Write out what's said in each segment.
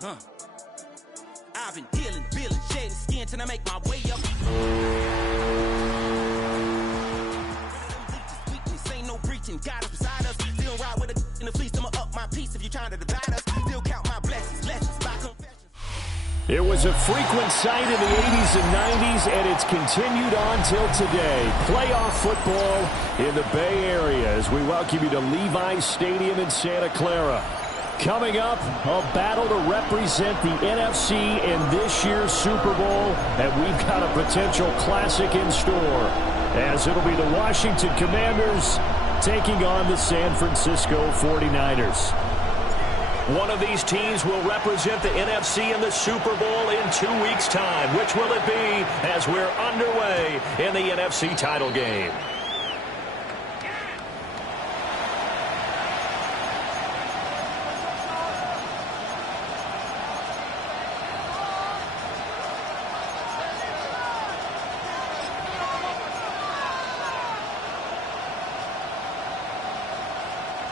Yeah. I've been dealing, feeling, shedding skin till I make my way up. Ain't no breaching, God is beside us. Still ride with a in the fleece, I'ma up my piece if you're trying to divide us. Still count my blessings by confession. It was a frequent sight in the 80s and 90s, and it's continued on till today. Playoff football in the Bay Area as we welcome you to Levi's Stadium in Santa Clara. Coming up, a battle to represent the NFC in this year's Super Bowl, and we've got a potential classic in store, as it'll be the Washington Commanders taking on the San Francisco 49ers. One of these teams will represent the NFC in the Super Bowl in 2 weeks' time. Which will it be as we're underway in the NFC title game?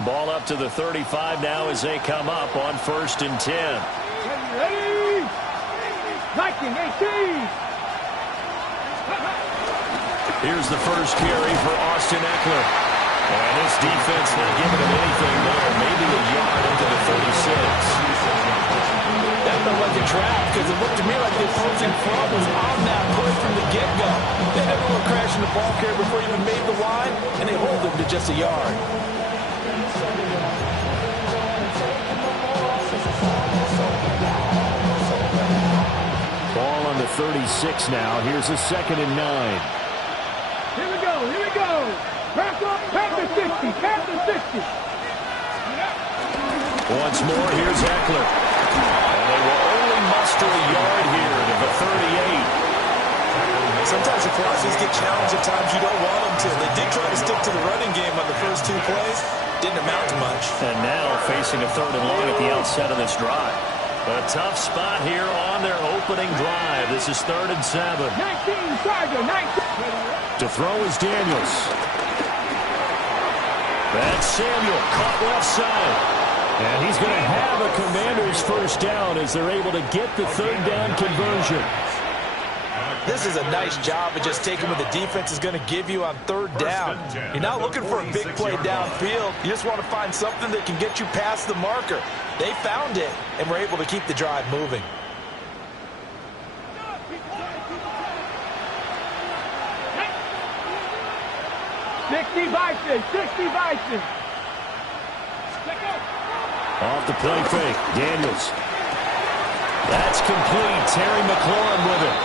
Ball up to the 35 now as they come up on 1st and 10. Ready? 1918. Here's the first carry for Austin Eckler. And this defense not giving him anything there. Maybe a yard into the 36. That looked like a trap because it looked to me like the opposing front was on that play from the get-go. They had everyone crashing the ball carrier before he even made the line, and they hold him to just a yard. Ball on the 36 now. Here's a 2nd and 9. Here we go. Panther 60, Panther 60. Once more, here's Eckler. And they will only muster a yard here to the 38. Sometimes your philosophies get challenged at times you don't want them to. They did try to stick to the running game on the first 2 plays. Didn't amount to much. And now facing a 3rd and long at the outset of this drive. A tough spot here on their opening drive. This is 3rd and 7. 19, Tiger, 19. To throw is Daniels. That's Samuel, caught left side. And he's going to have a Commanders first down as they're able to get the 3rd down conversion. This is a nice job of just taking what the defense is going to give you on 3rd down. You're not looking for a big play downfield. You just want to find something that can get you past the marker. They found it and were able to keep the drive moving. $60 Bison. Off the play fake, Daniels. That's complete. Terry McLaurin with it.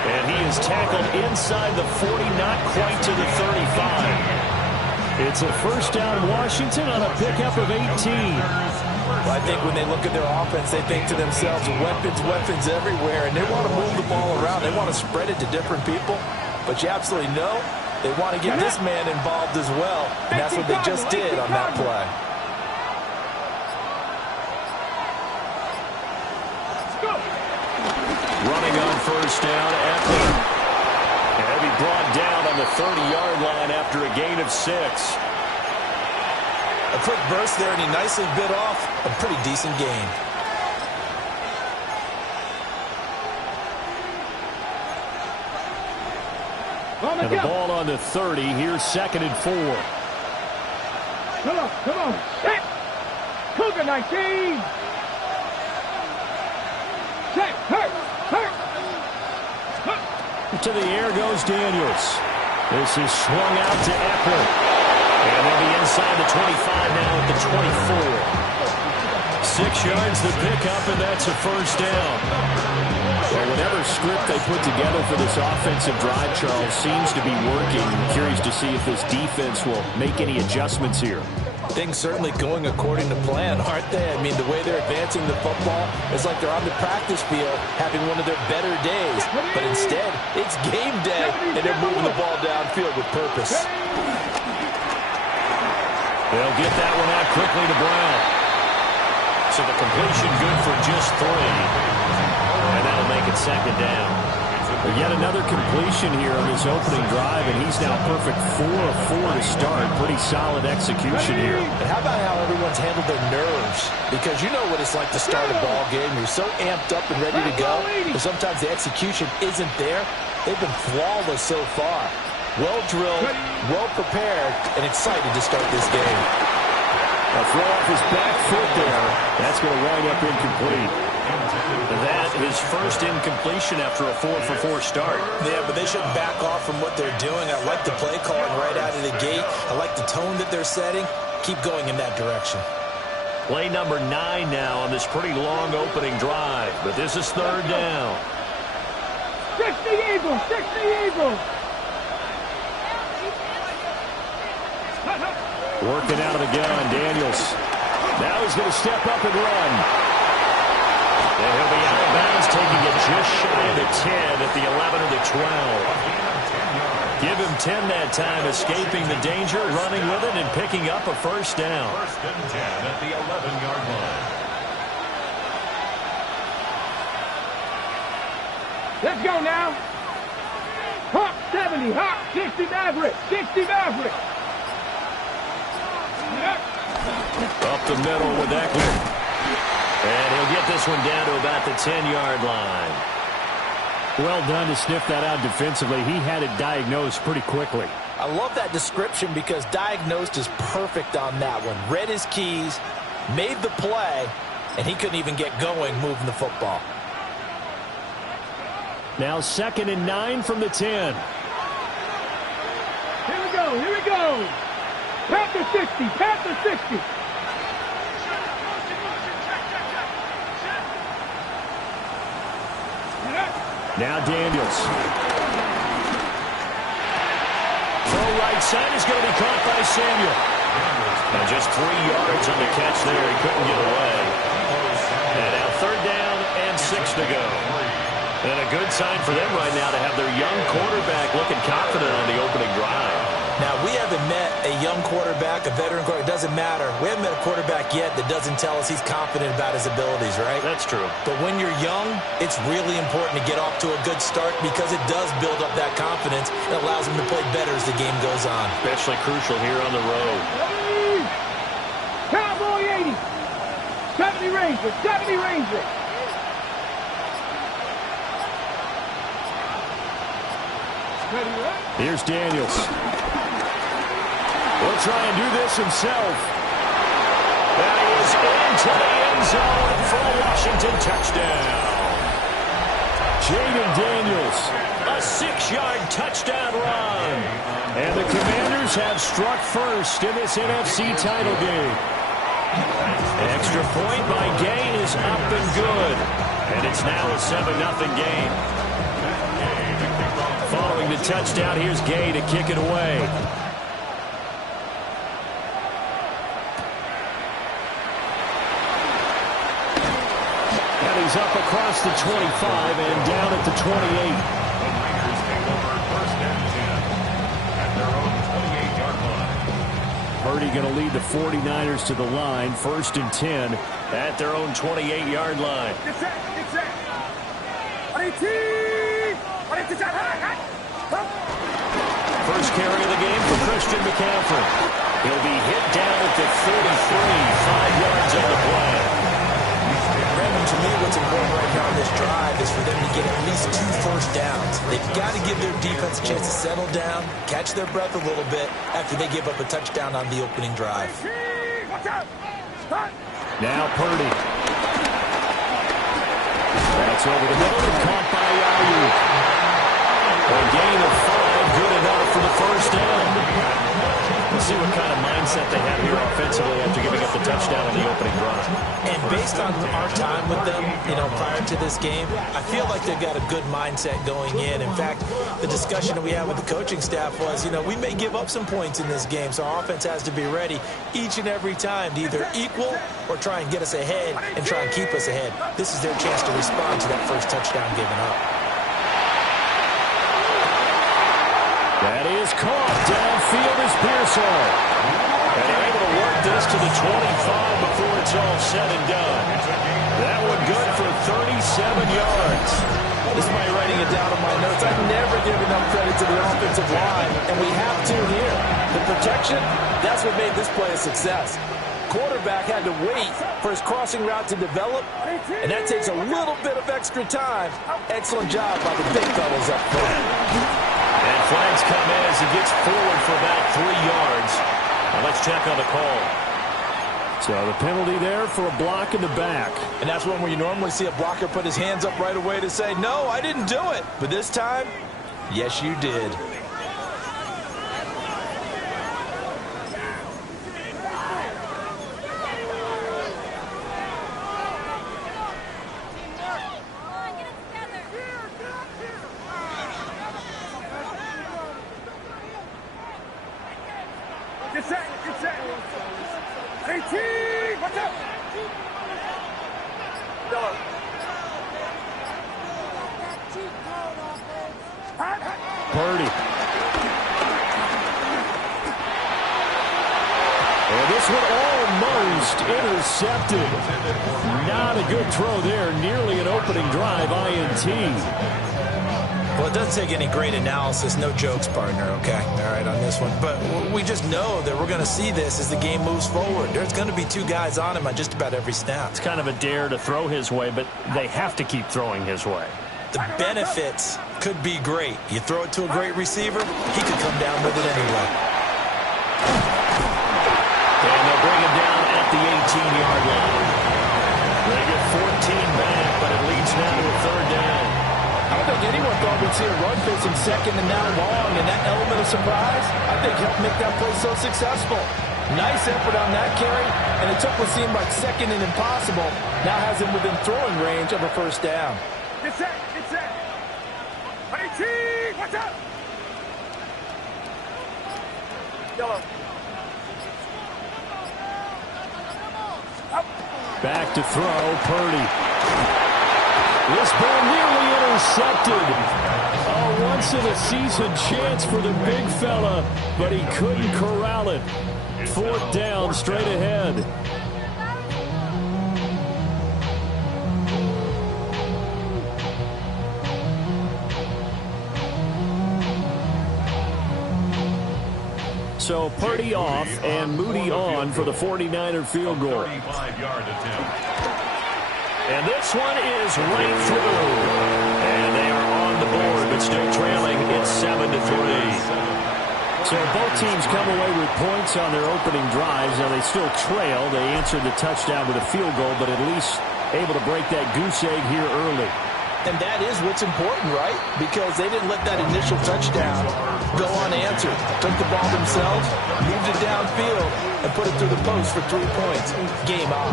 And he is tackled inside the 40, not quite to the 35. It's a first down Washington on a pickup of 18. Well, I think when they look at their offense, they think to themselves, weapons everywhere, and they want to move the ball around. They want to spread it to different people. But you absolutely know they want to get this man involved as well, and that's what they just did on that play. Running on first down, Eckler. And he brought down on the 30-yard line after a gain of 6. A quick burst there, and he nicely bit off a pretty decent gain. And the ball on the 30. Here's 2nd and 4. Come on. Set. Cougar 19. Set. Hurt. To the air goes Daniels. This is swung out to Eckler. And they'll be inside the 25 now at the 24. 6 yards the pickup, and that's a first down. Well, whatever script they put together for this offensive drive, Charles, seems to be working. I'm curious to see if this defense will make any adjustments here. Things certainly going according to plan, aren't they? I mean, the way they're advancing the football, it's like they're on the practice field having one of their better days. But instead, it's game day, and they're moving the ball downfield with purpose. They'll get that one out quickly to Brown. So the completion good for just 3. And that'll make it second down. But yet another completion here on this opening drive, and he's now perfect 4 of 4 to start. Pretty solid execution here. And how about how everyone's handled their nerves? Because you know what it's like to start a ball game. You're so amped up and ready to go, but sometimes the execution isn't there. They've been flawless so far. Well drilled, well prepared, and excited to start this game. A throw off his back foot there. That's going to wind up incomplete. That is first incompletion after a 4-for-4 start. Yeah, but they shouldn't back off from what they're doing. I like the play calling right out of the gate. I like the tone that they're setting. Keep going in that direction. Play number 9 now on this pretty long opening drive. But this is third down. 60 Eagles! 60 Eagles! Working out of the gun, Daniels. Now he's going to step up and run. And he'll be out of bounds, taking it just shy of the 10 at the 11 or the 12. Give him 10 that time, escaping the danger, running with it, and picking up a first down. First and 10 at the 11-yard line. Let's go now. Hawk 70, Hawk 60 Maverick, 60 Maverick. Up the middle with Eckler. And he'll get this one down to about the 10-yard line. Well done to sniff that out defensively. He had it diagnosed pretty quickly. I love that description because diagnosed is perfect on that one. Read his keys, made the play, and he couldn't even get going moving the football. Now 2nd and 9 from the 10. Here we go, here we go. Panther 60, Panther 60. Now Daniels. Throw right side is going to be caught by Samuel. And just 3 yards on the catch there. He couldn't get away. And now third down and 6 to go. And a good sign for them right now to have their young quarterback looking confident on the opening drive. Now, we haven't met a young quarterback, a veteran quarterback. It doesn't matter. We haven't met a quarterback yet that doesn't tell us he's confident about his abilities, right? That's true. But when you're young, it's really important to get off to a good start because it does build up that confidence. It allows him to play better as the game goes on. Especially crucial here on the road. Cowboy 80. 70 Ranger, 70 Ranger. Here's Daniels. He'll try and do this himself. And he is into the end zone for a Washington touchdown. Jaden Daniels, a 6-yard touchdown run. And the Commanders have struck first in this NFC title game. Extra point by Gay is up and good. And it's now a 7-0 game. Following the touchdown, here's Gay to kick it away. And he's up across the 25 and down at the 28. The Raiders take over first and 10 at their own 28-yard line. Purdy going to lead the 49ers to the line. First and 10 at their own 28-yard line. First carry of the game for Christian McCaffrey. He'll be hit down at the 43, 5 yards on the play. Brandon, to me, what's important right now on this drive is for them to get at least 2 first downs. They've got to give their defense a chance to settle down, catch their breath a little bit after they give up a touchdown on the opening drive. Now Purdy. That's over the middle and caught by Ayuk. A gain of 5, good enough for the first down. Let's see what kind of mindset they have here offensively after giving up the touchdown on the opening drive. And based on our time with them, prior to this game, I feel like they've got a good mindset going in. In fact, the discussion that we had with the coaching staff was, we may give up some points in this game, so our offense has to be ready each and every time to either equal or try and get us ahead and try and keep us ahead. This is their chance to respond to that first touchdown given up. That is caught. Downfield is Pearsall. And they're able to work this to the 25 before it's all said and done. That one good for 37 yards. This is my writing it down on my notes. I've never given enough credit to the offensive line, and we have to here. The protection, that's what made this play a success. Quarterback had to wait for his crossing route to develop, and that takes a little bit of extra time. Excellent job by the big fellas up front. And flags come in as he gets forward for about 3 yards. Now let's check on the call. So the penalty there for a block in the back. And that's one where you normally see a blocker put his hands up right away to say, no, I didn't do it. But this time, yes, you did. Get set. 18, watch out. Purdy. And this one almost intercepted. Not a good throw there. Nearly an opening drive INT. Well, it doesn't take any great analysis. No jokes, partner, okay? All right, on this one. But we just know that we're going to see this as the game moves forward. There's going to be 2 guys on him on just about every snap. It's kind of a dare to throw his way, but they have to keep throwing his way. The benefits could be great. You throw it to a great receiver, he could come down with it anyway. And they'll bring him down at the 18-yard line. They get 14 back, but it leads now to a 3rd down. I don't think anyone thought we'd see a run facing second and now long, and that element of surprise, I think, helped make that play so successful. Nice effort on that carry, and it took what seemed like second and impossible, now has him within throwing range of a 1st down. Get set. 18, watch out. Yellow. Back to throw, Purdy. This ball nearly intercepted. A once-in-a-season chance for the big fella, but he couldn't corral it. 4th down, straight ahead. So Purdy off and Moody on for the 49er field goal. 35-yard attempt. And this one is right through. And they are on the board, but still trailing. It's 7-3. So both teams come away with points on their opening drives. Now they still trail. They answered the touchdown with a field goal, but at least able to break that goose egg here early. And that is what's important, right? Because they didn't let that initial touchdown go unanswered. Took the ball themselves, moved it downfield, and put it through the post for 3 points. Game on.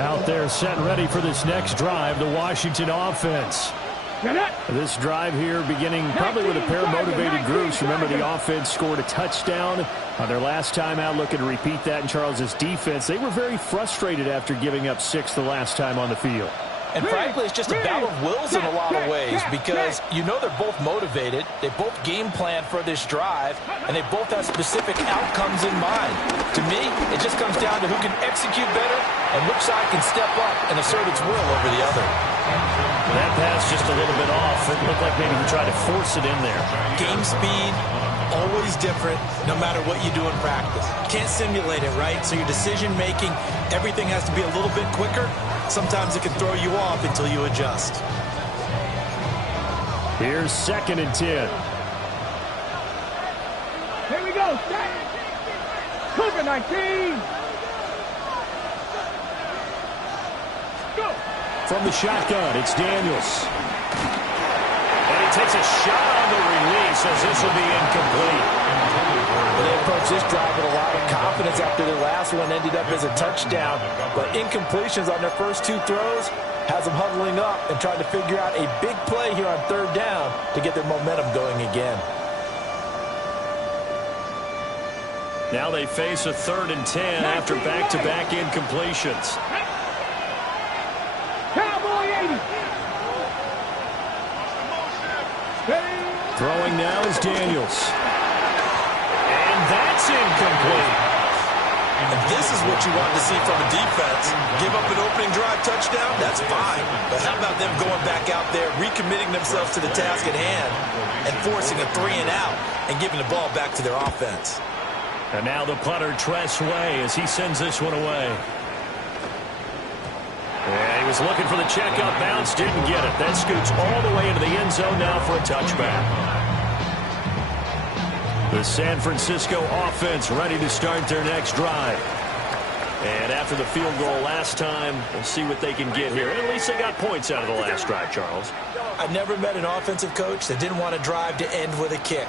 Out there set ready for this next drive, the Washington offense. This drive here beginning probably with a pair of motivated groups. Remember, the offense scored a touchdown on their last time out, looking to repeat that in Charles's defense. They were very frustrated after giving up 6 the last time on the field. And frankly, it's just a battle of wills in a lot of ways because they're both motivated. They both game plan for this drive, and they both have specific outcomes in mind. To me, it just comes down to who can execute better and which side can step up and assert its will over the other. That pass just a little bit off. It looked like maybe he tried to force it in there. Game speed, always different no matter what you do in practice. Can't simulate it, right? So your decision-making, everything has to be a little bit quicker. Sometimes it can throw you off until you adjust. Here's 2nd and 10. Here we go. Cougar 19. Go. From the shotgun, it's Daniels. And he takes a shot on the release as this will be incomplete. approach this drive with a lot of confidence after their last one ended up as a touchdown. But incompletions on their first 2 throws has them huddling up and trying to figure out a big play here on 3rd down to get their momentum going again. Now they face a 3rd and 10 after back-to-back incompletions. Cowboy 80. Throwing now is Daniels. And that's incomplete. And this is what you want to see from a defense. Give up an opening drive touchdown, that's fine. But how about them going back out there, recommitting themselves to the task at hand, and forcing a 3 and out, and giving the ball back to their offense. And now the punter, Tress Way, as he sends this one away. Yeah, he was looking for the checkout bounce, didn't get it. That scoots all the way into the end zone now for a touchback. The San Francisco offense ready to start their next drive. And after the field goal last time, we'll see what they can get here. At least they got points out of the last drive, Charles. I've never met an offensive coach that didn't want to drive to end with a kick.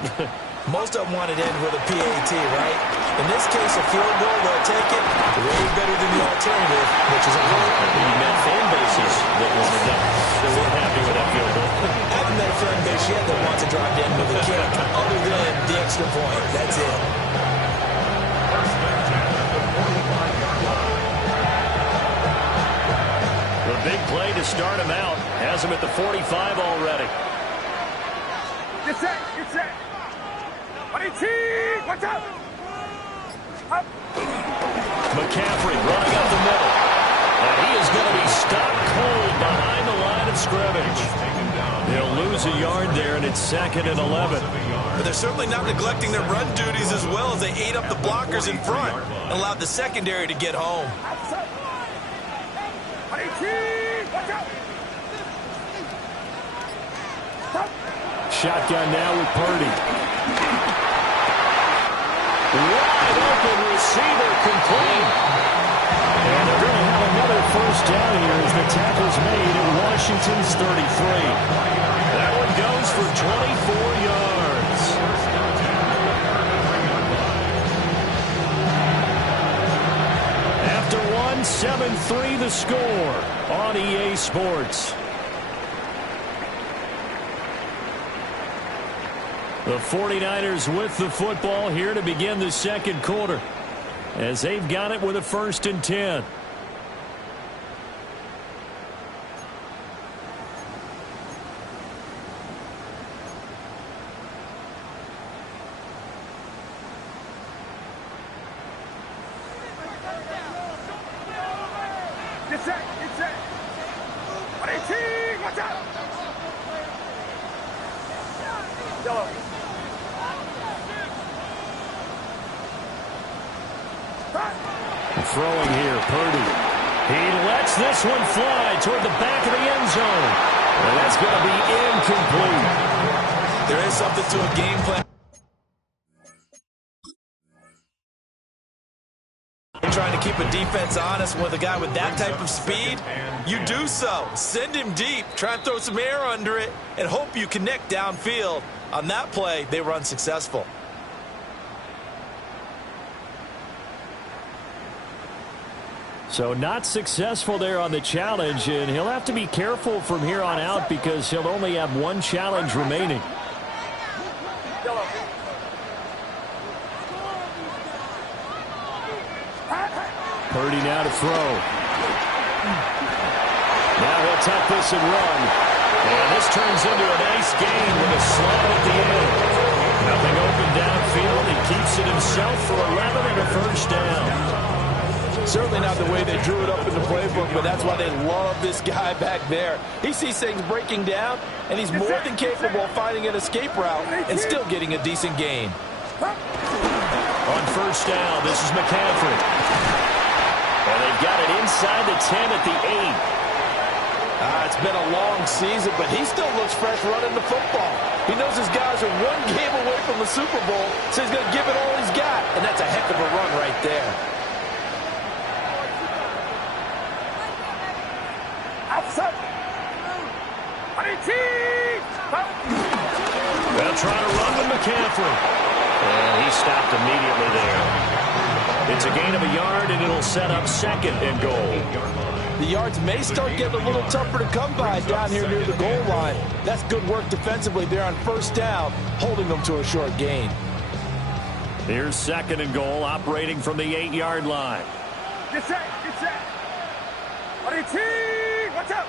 Most of them want it to end with a PAT, right? In this case, a field goal, they'll take it. Way better than the alternative, which is a goal. You met fan bases that wanted that. They weren't happy with that field goal. I haven't met a fan base yet that wants to drive to end with a kick, other than the extra point. That's it. The big play to start him out has him at the 45 already. Get set. Get set. Watch out. Up. McCaffrey running up the middle. And he is going to be stopped cold behind the line of scrimmage. They'll lose a yard there, and it's 2nd and 11. But they're certainly not neglecting their run duties as well as they ate up the blockers in front and allowed the secondary to get home. Watch out. Shotgun now with Purdy. Wide open receiver complete. And they're going to have another 1st down here as the tackle's made at Washington's 33. That one goes for 24 yards. After one, 7-3 the score on EA Sports. The 49ers with the football here to begin the 2nd quarter as they've got it with a 1st and 10. Get set. Get set. Watch out. Yellow. Throwing here, Purdy. He lets this one fly toward the back of the end zone. And that's going to be incomplete. There is something to a game plan. Trying to keep a defense honest with a guy with that type of speed, you do so. Send him deep, try and throw some air under it, and hope you connect downfield. On that play, they were unsuccessful. So not successful there on the challenge, and he'll have to be careful from here on out because he'll only have one challenge remaining. Purdy now to throw. Now he'll tuck this and run. And this turns into a nice gain with a slam at the end. Nothing open downfield. He keeps it himself for 11 and a 1st down. Certainly not the way they drew it up in the playbook, but that's why they love this guy back there. He sees things breaking down, and he's more than capable of finding an escape route and still getting a decent gain. On 1st down, this is McCaffrey. And they've got it inside the 10 at the 8. It's been a long season, but he still looks fresh running the football. He knows his guys are one game away from the Super Bowl, so he's going to give it all he's got, and that's a heck of a run right there. They'll try to run with McCaffrey. And he stopped immediately there. It's a gain of a yard, and it'll set up 2nd and goal. The yards may start getting a little tougher to come by down here near the goal line. That's good work defensively there on 1st down, holding them to a short gain. Here's 2nd and goal, operating from the 8-yard line. Get set, get set. Watch out.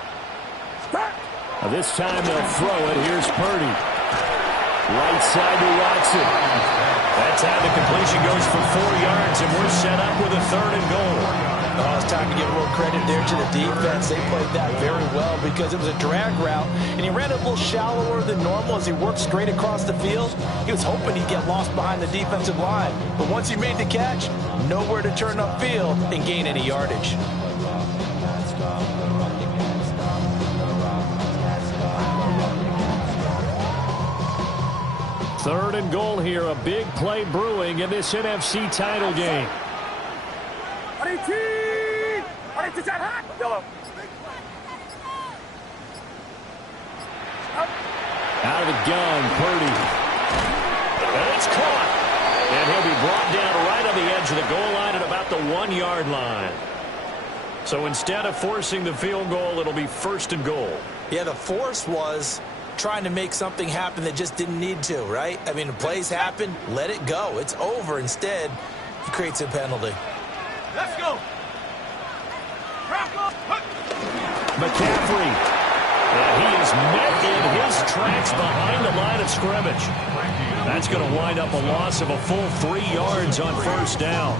Stop. Now this time they'll throw it. Here's Purdy. Right side to Watson. That time the completion goes for 4 yards, and we're set up with a 3rd and goal. Oh, it's time to give a little credit there to the defense. They played that very well because it was a drag route, and he ran a little shallower than normal as he worked straight across the field. He was hoping he'd get lost behind the defensive line, but once he made the catch, nowhere to turn upfield and gain any yardage. Third and goal here. A big play brewing in this NFC title game. Out of the gun, Purdy. And it's caught. And he'll be brought down right on the edge of the goal line at about the 1-yard line. So instead of forcing the field goal, it'll be 1st and goal. Yeah, the force was trying to make something happen that just didn't need to, right? I mean, the plays happen, let it go. It's over. Instead, he creates a penalty. Let's go. McCaffrey. And he is met in his tracks behind the line of scrimmage. That's going to wind up a loss of a full 3 yards on 1st down.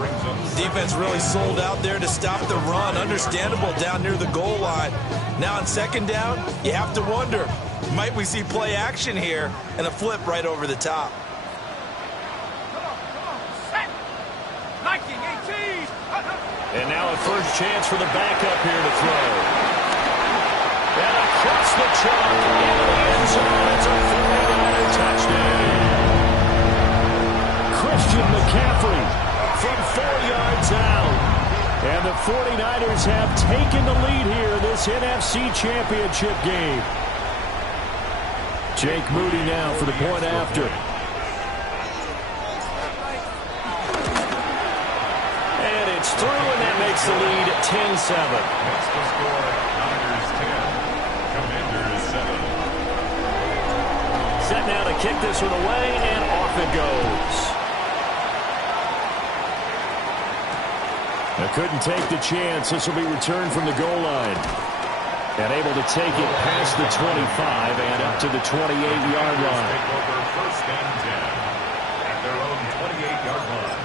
Defense really sold out there to stop the run. Understandable down near the goal line. Now on 2nd down, you have to wonder, might we see play action here and a flip right over the top? And now a first chance for the backup here to throw. And across the chalk into the end zone. It's a 49er touchdown. Christian McCaffrey from 4 yards out. And the 49ers have taken the lead here in this NFC Championship game. Jake Moody now for the point after. And it's through, and that makes the lead 10-7. That's the score. Niners 10, Commanders 7. Set now to kick this one away, and off it goes. Now couldn't take the chance. This will be returned from the goal line. And able to take it past the 25 and up to the 28-yard line. Take over 1st and 10 at their own 28-yard line.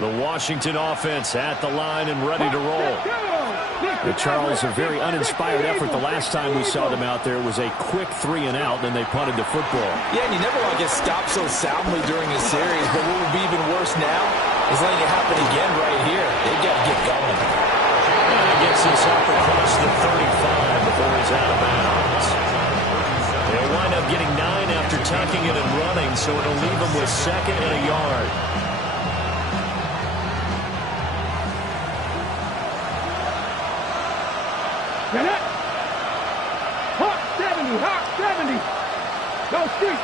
The Washington offense at the line and ready to roll. Charles, a very uninspired effort the last time we saw them out there was a quick 3-and-out, then they punted the football. Yeah, and you never want to get stopped so soundly during a series, but what would be even worse now is letting it happen again right here. They've got to get going. And he gets this up across the 35 before he's out of bounds. They'll wind up getting 9 after tucking it and running, so it'll leave them with 2nd and a yard. Hawk 70, Hawk 70. Go street.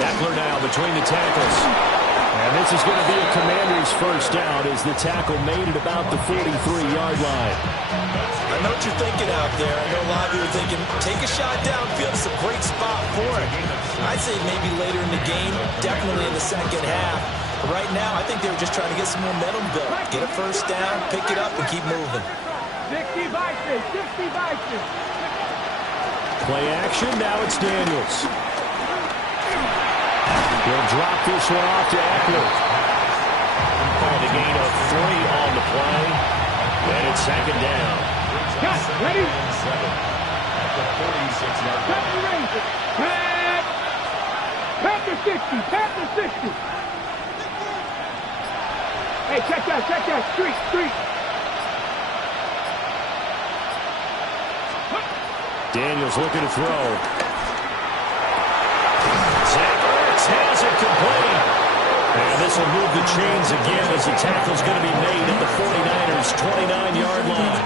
Eckler now between the tackles. And this is going to be a Commander's first down as the tackle made it about the 43-yard line. I know what you're thinking out there. I know a lot of you are thinking, take a shot downfield. It's a great spot for it. I'd say maybe later in the game, definitely in the second half. Right now, I think they were just trying to get some momentum built. Get a first down, pick it up, and keep moving. 60 Vikings, 60 Vikings. Play action, now it's Daniels. He'll drop this one off to Eckler. Called a gain of 3 on the play. And it's 2nd down. Cut, ready? At the 46-yard Cut line. the Rangers. Cut. Panther 60, Panther 60. Hey, check that, street. Daniels looking to throw. Zach Ertz has it complete. And this this will move the chains again as the tackle's going to be made at the 49ers' 29-yard line.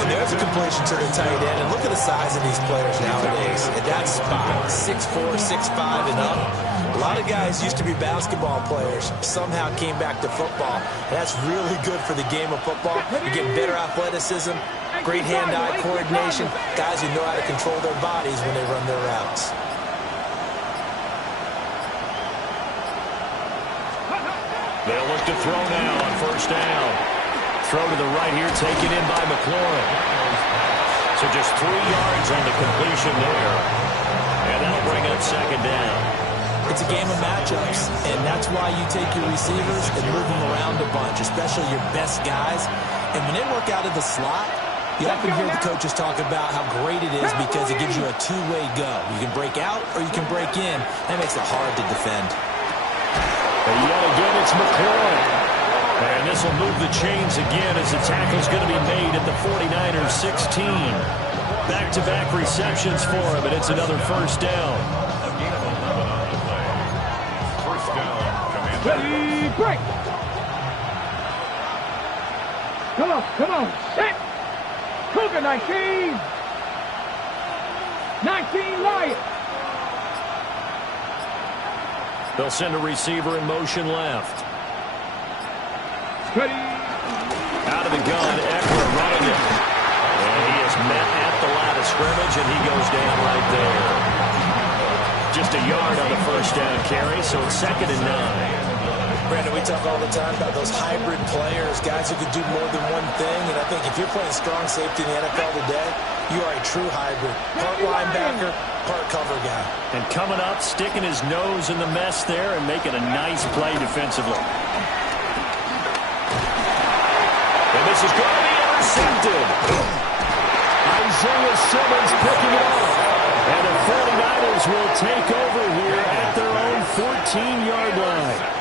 And there's a completion to the tight end. And look at the size of these players nowadays. At that spot, 6'4", 6'5", and up. A lot of guys used to be basketball players, somehow came back to football. That's really good for the game of football. You get better athleticism, great hand-eye coordination, guys who know how to control their bodies when they run their routes. They'll look to throw now on first down. Throw to the right here, taken in by McLaurin. So just 3 yards on the completion there. And that'll bring up second down. It's a game of matchups, and that's why you take your receivers and move them around a bunch, especially your best guys. And when they work out of the slot, you often hear the coaches talk about how great it is because it gives you a two-way go. You can break out or you can break in. That makes it hard to defend. And yet again, it's McLaurin. And this will move the chains again as the tackle's going to be made at the 49ers' 16. Back-to-back receptions for him, and it's another first down. Ready, break. Come on, set. Cougar 19. 19 Lions. They'll send a receiver in motion left. Ready. Out of the gun, Eckler running it. And he is met at the line of scrimmage, and he goes down right there. Just a yard on the first down carry, so it's 2nd and 9. Brandon, we talk all the time about those hybrid players, guys who can do more than one thing. And I think if you're playing strong safety in the NFL today, you are a true hybrid. Part linebacker, part cover guy. And coming up, sticking his nose in the mess there and making a nice play defensively. And this is going to be intercepted. Isaiah Simmons picking it up. And the 49ers will take over here at their own 14-yard line.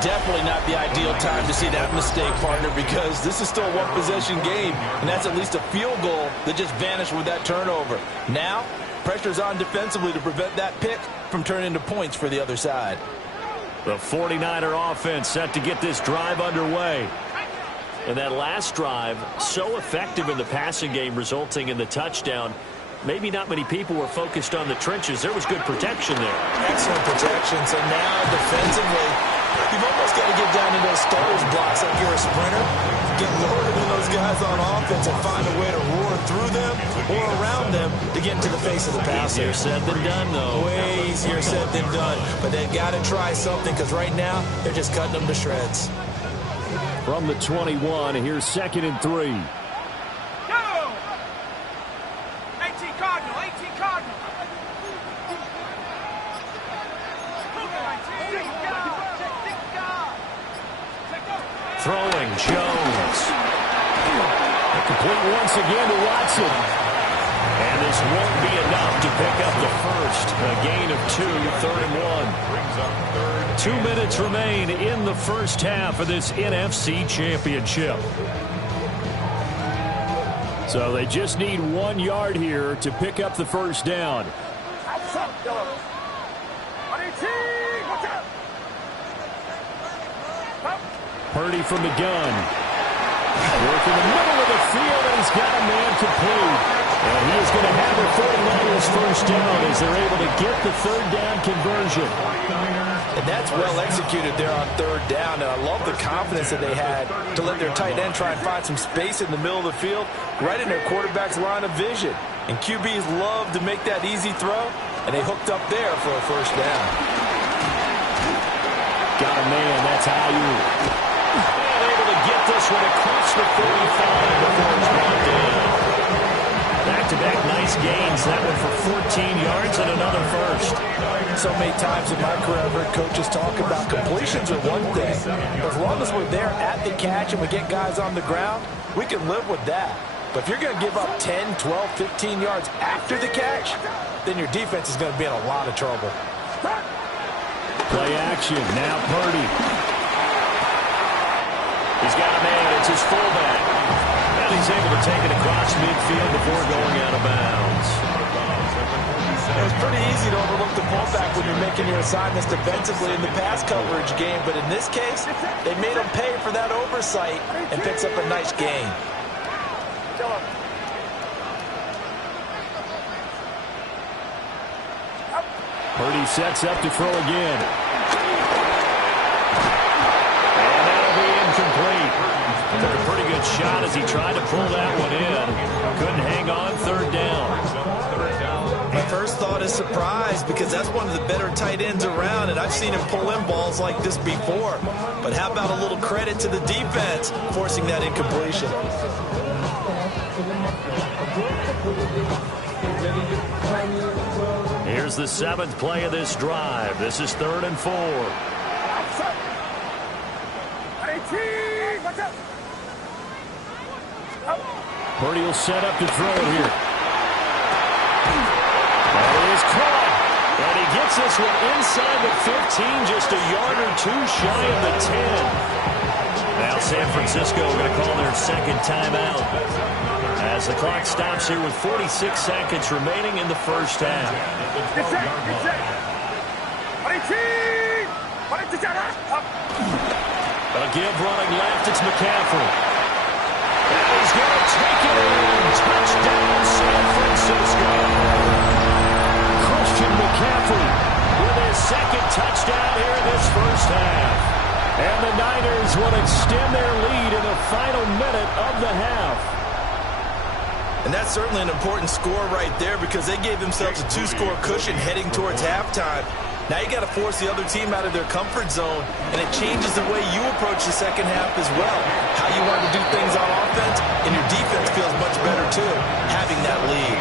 Definitely not the ideal time to see that mistake, partner, because this is still a one-possession game, and that's at least a field goal that just vanished with that turnover. Now, pressure's on defensively to prevent that pick from turning into points for the other side. The 49er offense set to get this drive underway. And that last drive, so effective in the passing game, resulting in the touchdown. Maybe not many people were focused on the trenches. There was good protection there. Excellent protection. So now, defensively, you've almost got to get down to those starters blocks like you're a sprinter. Get lower than those guys on offense and find a way to roar through them or around them to get into the face of the passer. Easier said than done, though. Way easier said than done. But they've got to try something because right now, they're just cutting them to shreds. From the 21, here's 2nd and 3. Throwing Jones. Complete once again to Watson. And this won't be enough to pick up the first. A gain of 2, 3rd and 1. 2 minutes remain in the first half of this NFC Championship. So they just need 1 yard here to pick up the first down. Purdy from the gun. Work in the middle of the field, and he's got a man complete. And he is going to have the 49ers first down as they're able to get the 3rd down conversion. And that's well executed there on 3rd down. And I love the confidence that they had to let their tight end try and find some space in the middle of the field, right in their quarterback's line of vision. And QBs love to make that easy throw, and they hooked up there for a first down. Got a man, that's Ayuk. Able to get this one across the 45 before it's brought down. Back-to-back nice gains. That one for 14 yards and another first. So many times in my career, I've heard coaches talk about completions are one thing. As long as we're there at the catch and we get guys on the ground, we can live with that. But if you're going to give up 10, 12, 15 yards after the catch, then your defense is going to be in a lot of trouble. Play action. Now Purdy. He's got a man. It's his fullback. And he's able to take it across midfield before going out of bounds. It was pretty easy to overlook the fullback when you're making your assignments defensively in the pass coverage game, but in this case, they made him pay for that oversight and picks up a nice gain. Purdy sets up to throw again. And that'll be incomplete. Took a pretty good shot as he tried to pull that one in. Couldn't hang on, third down. My first thought is surprise, because that's one of the better tight ends around, and I've seen him pull in balls like this before. But how about a little credit to the defense forcing that incompletion? Here's the 7th play of this drive. This is 3rd and 4. Purdy will set up to throw it here. That is caught. And he gets this one inside the 15, just a yard or two shy of the 10. Now San Francisco going to call their second timeout as the clock stops here with 46 seconds remaining in the first half. A give running left, it's McCaffrey. And he's going to take it in. Touchdown, San Francisco. Christian McCaffrey with his second touchdown here in this first half. And the Niners will extend their lead in the final minute of the half. And that's certainly an important score right there, because they gave themselves a 2-score cushion heading towards halftime. Now you got to force the other team out of their comfort zone, and it changes the way you approach the second half as well. How you want to do things on offense, and your defense feels much better too, having that lead.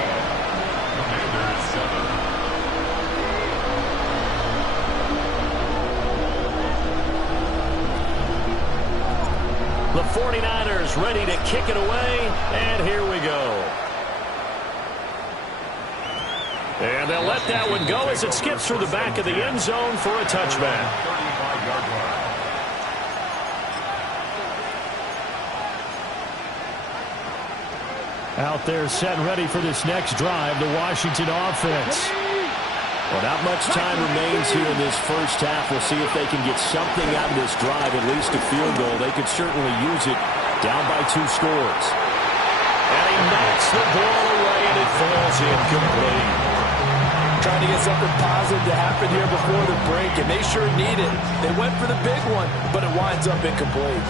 The 49ers ready to kick it away, and here we go. And they'll let that one go as it skips through the back of the end zone for a touchback. Out there set and ready for this next drive, the Washington offense. Well, not much time remains here in this first half. We'll see if they can get something out of this drive, at least a field goal. They could certainly use it, down by 2 scores. And he knocks the ball away, and it falls incomplete. Trying to get something positive to happen here before the break, and they sure need it. They went for the big one, but it winds up incomplete.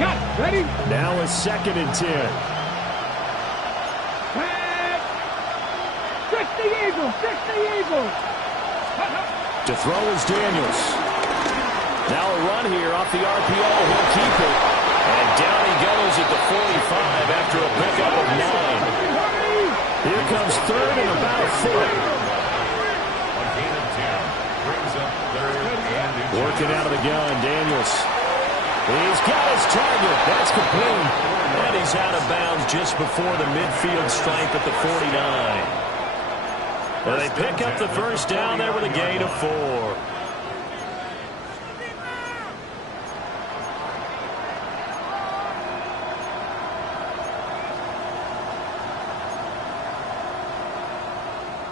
Got ready? Now a 2nd and 10. Fix the Eagles! Fix the Eagles! To throw is Daniels. Now a run here off the RPO. He'll keep it. And down he goes at the 45 after a pickup of 9. Here comes 3rd and about a foot. Working out of the gun, Daniels. He's got his target. That's complete. And he's out of bounds just before the midfield stripe at the 49. Well, they pick up the first down there with a gain of 4.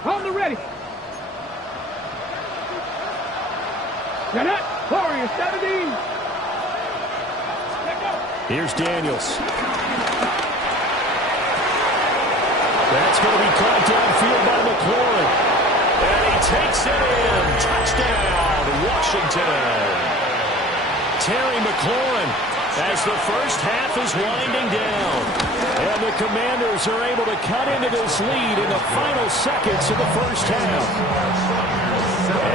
On the ready. Set up. Warrior 17. Here's Daniels. That's going to be caught downfield by McLaurin. And he takes it in. Touchdown, Washington. Terry McLaurin as the first half is winding down. And the Commanders are able to cut into this lead in the final seconds of the first half.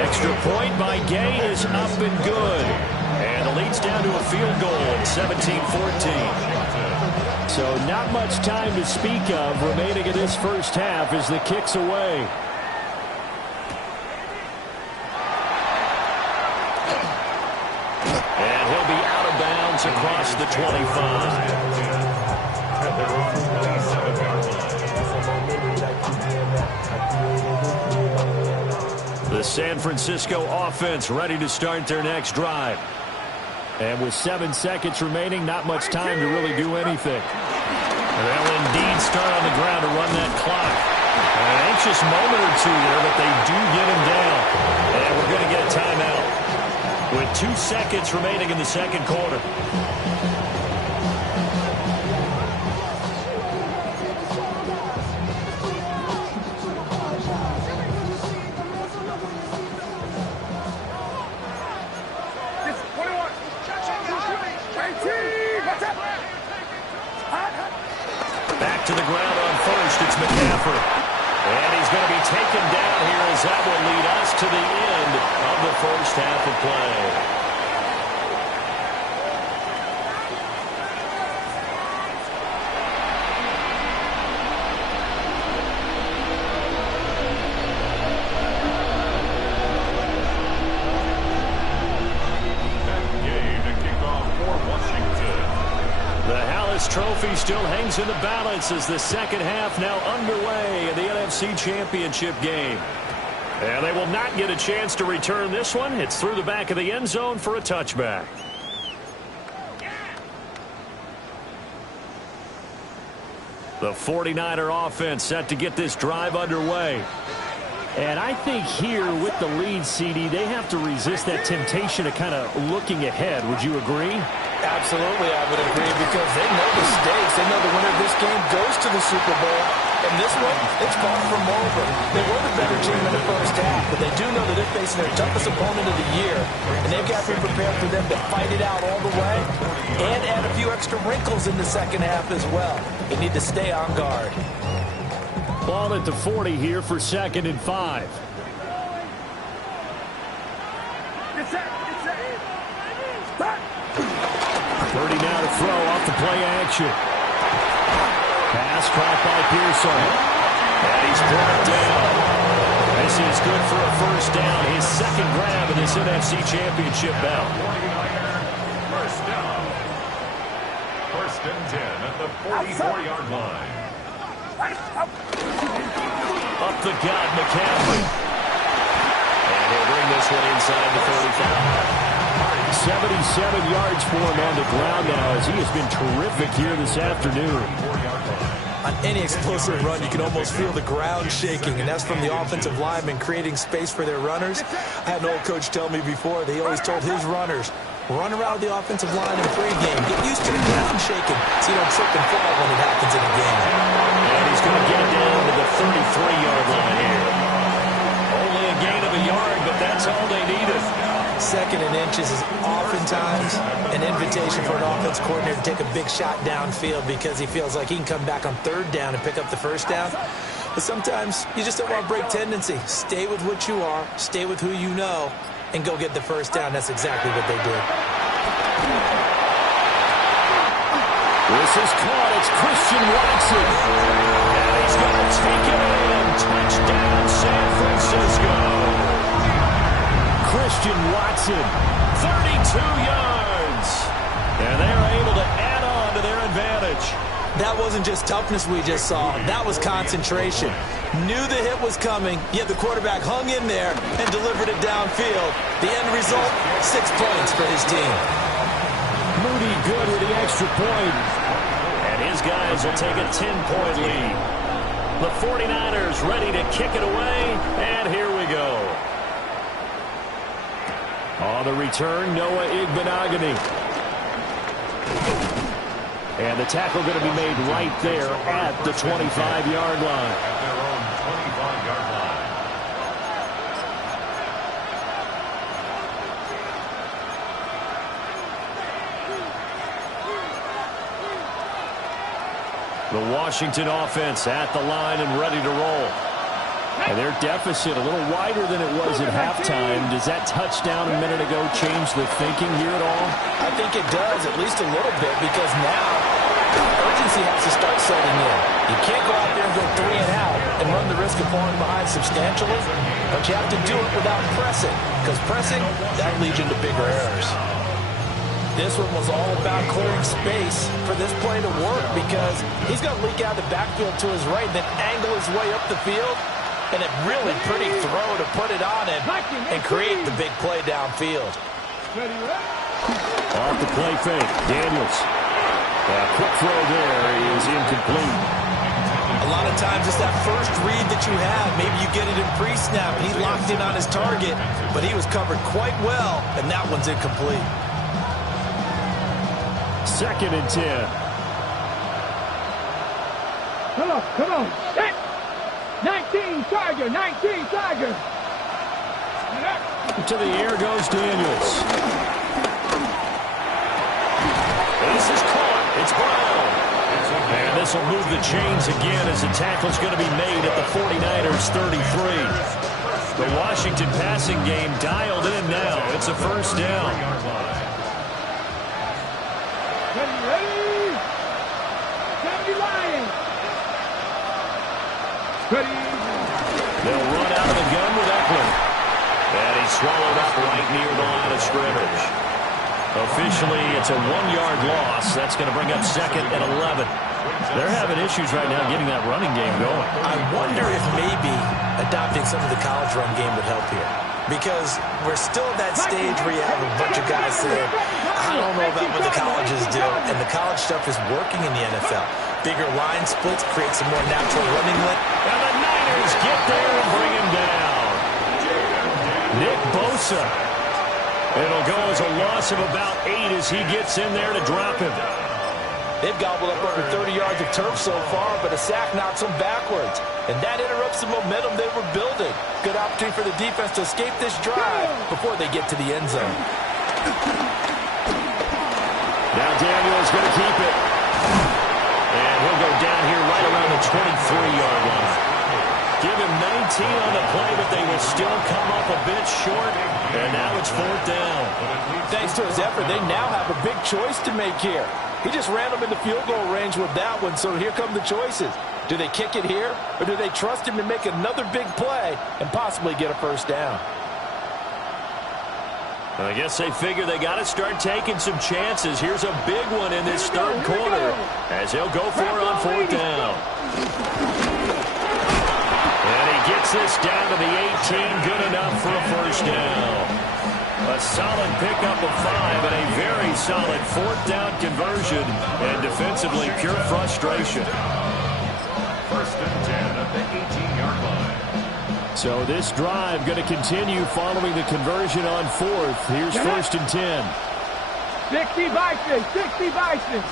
Extra point by Gay is up and good. And the lead's down to a field goal at 17-14. So not much time to speak of remaining in this first half as the kick's away. And he'll be out of bounds across the 25. The San Francisco offense ready to start their next drive. And with 7 seconds remaining, not much time to really do anything. They'll indeed start on the ground to run that clock. An anxious moment or two there, but they do get him down. And we're going to get a timeout with 2 seconds remaining in the second quarter. Back to the ground on first. It's McCaffrey. And he's going to be taken down here as that will lead us to the end of the first half of play. Trophy still hangs in the balance as the second half now underway in the NFC Championship game. And they will not get a chance to return this one. It's through the back of the end zone for a touchback. The 49er offense set to get this drive underway. And I think here with the lead, CD, they have to resist that temptation of kind of looking ahead. Would you agree? Absolutely, I would agree, because they know the stakes. They know the winner of this game goes to the Super Bowl. And this one, it's far from over. They were the better team in the first half, but they do know that they're facing their toughest opponent of the year. And they've got to be prepared for them to fight it out all the way and add a few extra wrinkles in the second half as well. They need to stay on guard. Ball at the 40 here for 2nd and 5. It's set. 30 now to throw off the play action. Pass caught by Pearson. And he's brought down. This is good for a first down. His second grab in this NFC Championship bout. First down. 1st and 10 at the 44-yard line. Up the gut, McCaffrey. And he'll bring this one inside the 35. 77 yards for him on the ground now as he has been terrific here this afternoon. On any explosive run, you can almost feel the ground shaking, and that's from the offensive linemen creating space for their runners. I had an old coach tell me before, they always told his runners, run around the offensive line in pregame. Get used to the ground shaking so you don't trip and fall when it happens in a game. And he's going to get it down to the 33-yard line here. Only a gain of a yard, but that's all they needed. 2nd and inches is oftentimes an invitation for an offense coordinator to take a big shot downfield because he feels like he can come back on 3rd down and pick up the first down. But sometimes you just don't want to break tendency. Stay with what you are, stay with who you know, and go get the first down. That's exactly what they did. This is caught. It's Christian Watson. And he's going to take it in. Touchdown, San Francisco. Christian Watson. 32 yards. And they are able to add on to their advantage. That wasn't just toughness we just saw. That was concentration. Knew the hit was coming, yet the quarterback hung in there and delivered it downfield. The end result, 6 points for his team. Moody good with the extra point. And his guys will take a 10-point lead. The 49ers ready to kick it away, and here we go. On the return, Noah Igbenogany. And the tackle going to be made right there at the 25-yard line. At their own 25-yard line. The Washington offense at the line and ready to roll. And their deficit a little wider than it was at halftime. Does that touchdown a minute ago change the thinking here at all? I think it does, at least a little bit, because now urgency has to start setting in. You can't go out there and go 3 and out and run the risk of falling behind substantially, but you have to do it without pressing, because pressing, that leads into bigger errors. This one was all about clearing space for this play to work, because he's going to leak out the backfield to his right and then angle his way up the field. And a really pretty throw to put it on him and create the big play downfield. Off the play fake, Daniels. Quick throw there is incomplete. A lot of times it's that first read that you have. Maybe you get it in pre-snap, and he locked in on his target, but he was covered quite well, and that one's incomplete. 2nd and 10. Come on. Set. 19 Charger, 19 Charger. To the air goes Daniels. This is caught. It's Brown. And this will move the chains again as the tackle's going to be made at the 49ers 33. The Washington passing game dialed in now. It's a first down. Ready? 70 Lions. Ready? They'll run out of the gun with Eckler. And he's swallowed up right near the line of scrimmage. Officially, it's a 1-yard loss. That's going to bring up 2nd and 11. They're having issues right now getting that running game going. I wonder if maybe adopting some of the college run game would help here. Because we're still at that stage where you have a bunch of guys saying, I don't know about what the colleges do, and the college stuff is working in the NFL. Bigger line splits create some more natural running lift. And the Niners get there and bring him down. Nick Bosa. It'll go as a loss of about 8 as he gets in there to drop him. They've gobbled up over 30 yards of turf so far, but a sack knocks them backwards. And that interrupts the momentum they were building. Good opportunity for the defense to escape this drive before they get to the end zone. Now Daniel's going to keep it. And he'll go down here right around the 23-yard line. Give him 19 on the play, but they will still come up a bit short. And now it's 4th down. Thanks to his effort, they now have a big choice to make here. He just ran them into field goal range with that one, so here come the choices. Do they kick it here, or do they trust him to make another big play and possibly get a first down? I guess they figure they got to start taking some chances. Here's a big one in this 3rd quarter as he'll go for it on 4th down. And he gets this down to the 18, good enough for a first down. A solid pickup of 5 and a very solid 4th down conversion. And defensively, pure frustration. 1st and 10 at the 18-yard line. So this drive going to continue following the conversion on 4th. Here's 1st and 10. 60 Bison, 60 Bison.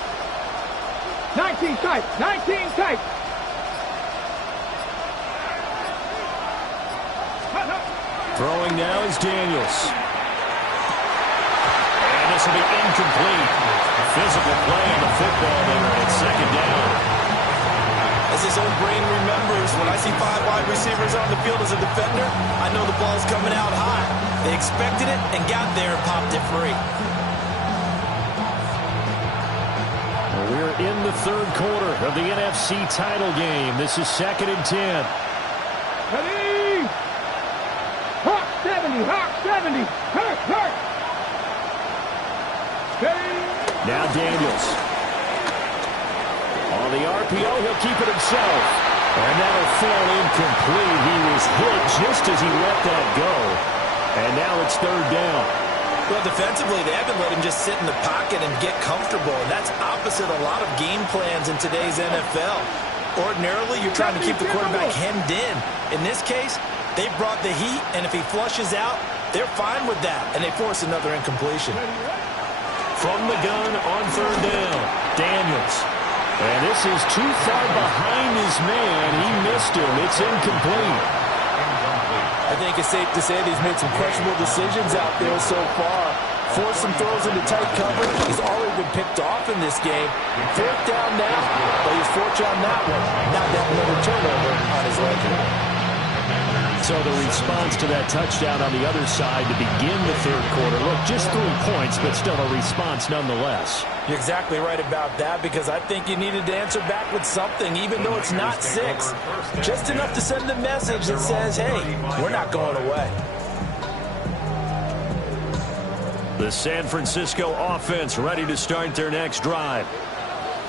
19 tight, 19 tight. Throwing now is Daniels. And this will be incomplete. Physical play on the football there, and it's 2nd down. As his own brain remembers, when I see 5 wide receivers on the field as a defender, I know the ball's coming out high. They expected it and got there and popped it free. Well, we're in the 3rd quarter of the NFC title game. This is 2nd and 10. Ready? Hawk 70, Hawk 70. Hurt. Ready? Now Daniels. On the RPO, he'll keep it himself. And that'll fall incomplete. He was hit just as he let that go. And now it's 3rd down. Well, defensively, they haven't let him just sit in the pocket and get comfortable. And that's opposite a lot of game plans in today's NFL. Ordinarily, you're trying to keep the quarterback hemmed in. In this case, they brought the heat, and if he flushes out, they're fine with that. And they force another incompletion. From the gun on 3rd down, Daniels. And this is too far behind his man. He missed him. It's incomplete. I think it's safe to say that he's made some questionable decisions out there so far. Forced some throws into tight coverage. He's already been picked off in this game. 4th down now, but he's fortunate on that one. Not that another turnover on his ledger. So the response to that touchdown on the other side to begin the 3rd quarter. Look, just 3 points, but still a response nonetheless. You're exactly right about that, because I think you needed to answer back with something, even though it's not 6. Just enough to send a message that says, hey, we're not going away. The San Francisco offense ready to start their next drive.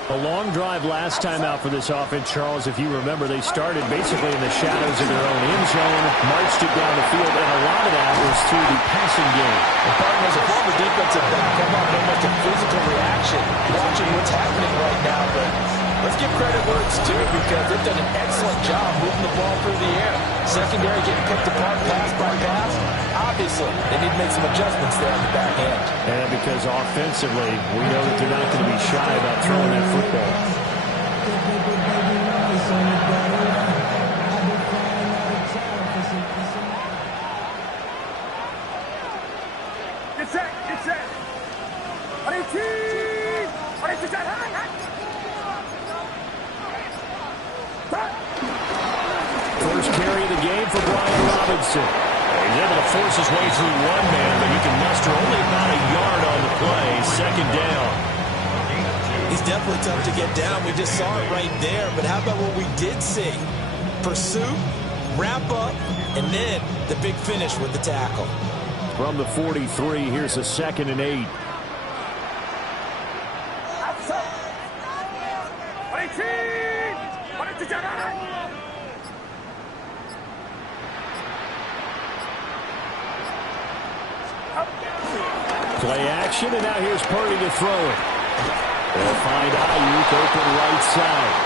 A long drive last time out for this offense, Charles. If you remember, they started basically in the shadows of their own end zone, marched it down the field, and a lot of that was through the passing game. The partner, as a former defensive back, I'm not very much a physical reaction. Watching what's happening they've done an excellent job moving the ball through the air. Secondary getting picked apart pass by pass. Obviously, they need to make some adjustments there on the back end. And because offensively, we know that they're not going to be shy about throwing that football. Get set, get set. First carry of the game for Brian Robinson. He's able to force his way through one man, but he can muster only about a yard on the play. Second down. He's definitely tough to get down. We just saw it right there. But how about what we did see? Pursuit, wrap up, and then the big finish with the tackle. From the 43, here's a 2nd and 8. Play action, and now here's Purdy to throw it. They'll find Ayuk open right side.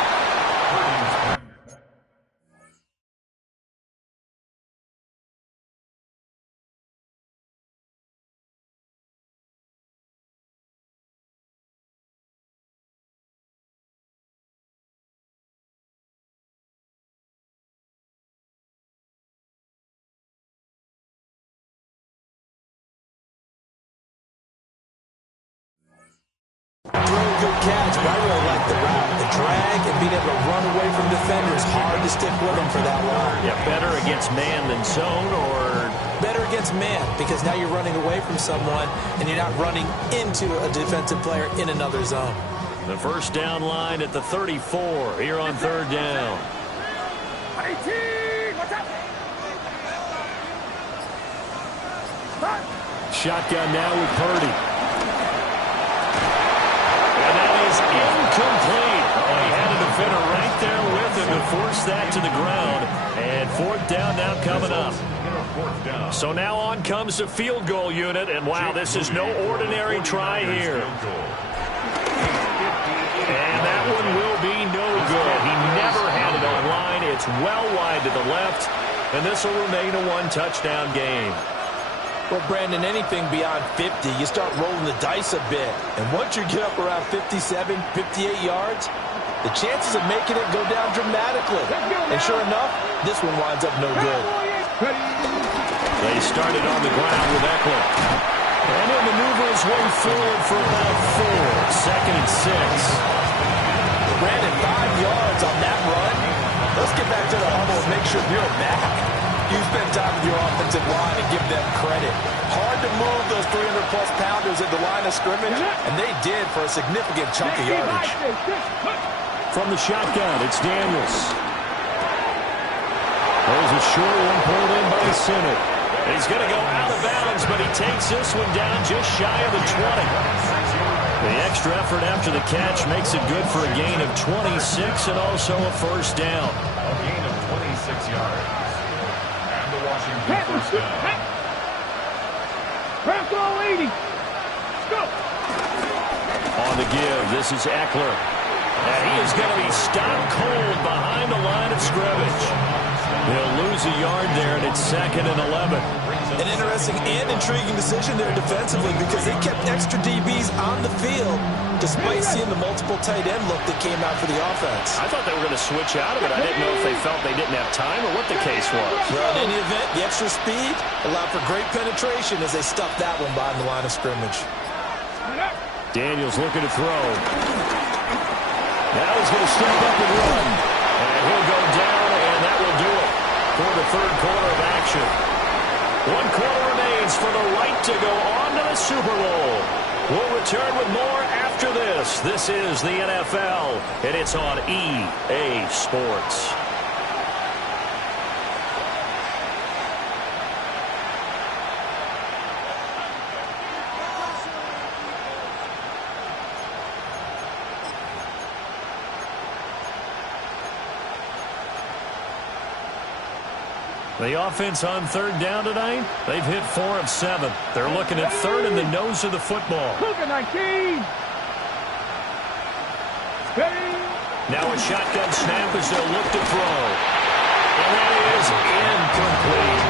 Really good catch, but I really like the route. The drag and being able to run away from defenders. Hard to stick with them for that long. Yeah, better against man than zone, or better against man, because now you're running away from someone and you're not running into a defensive player in another zone. the first down line at the 34 here on 3rd down. 18, what's up? Shotgun now with Purdy. And that is incomplete. Oh, he had a defender right there with him to force that to the ground. And 4th down now coming up. So now on comes the field goal unit. And wow, this is no ordinary try here. And that one will be no good. He never had it on line. It's well wide to the left. And this will remain a 1-touchdown game. Well, Brandon, anything beyond 50, you start rolling the dice a bit. And once you get up around 57, 58 yards, the chances of making it go down dramatically. And sure enough, this one winds up no good. They started on the ground with Eckler. And he'll maneuver his way forward for about 4. 2nd and 6. Brandon, 5 yards on that run. Let's get back to the huddle and make sure you're back. You spend time with your offensive line and give them credit. Hard to move those 300-plus pounders at the line of scrimmage, and they did for a significant chunk of yardage. From the shotgun, it's Daniels. There's a short one pulled in by Sinnott. He's going to go out of bounds, but he takes this one down just shy of the 20. The extra effort after the catch makes it good for a gain of 26 and also a 1st down. A gain of 26 yards. And the Washington 1st down. Craft all 80. Let's go. On the give, this is Eckler. And he is going to be stopped cold behind the line of scrimmage. He'll lose a yard there, and it's 2nd and 11. An interesting and intriguing decision there defensively because they kept extra DBs on the field despite seeing the multiple tight end look that came out for the offense. I thought they were going to switch out of it. I didn't know if they felt they didn't have time or what the case was. Well, in any event, the extra speed allowed for great penetration as they stuffed that one behind the line of scrimmage. Daniels looking to throw. Now he's going to step up and run. And he'll go down, and that will do it for the 3rd quarter of action. 1 quarter remains for the right to go on to the Super Bowl. We'll return with more after this. This is the NFL, and it's on EA Sports. The offense on 3rd down tonight, they've hit 4 of 7. They're looking at 3rd in the nose of the football. Cook at 19. Ready. Now a shotgun snap as they'll look to throw. And that is incomplete.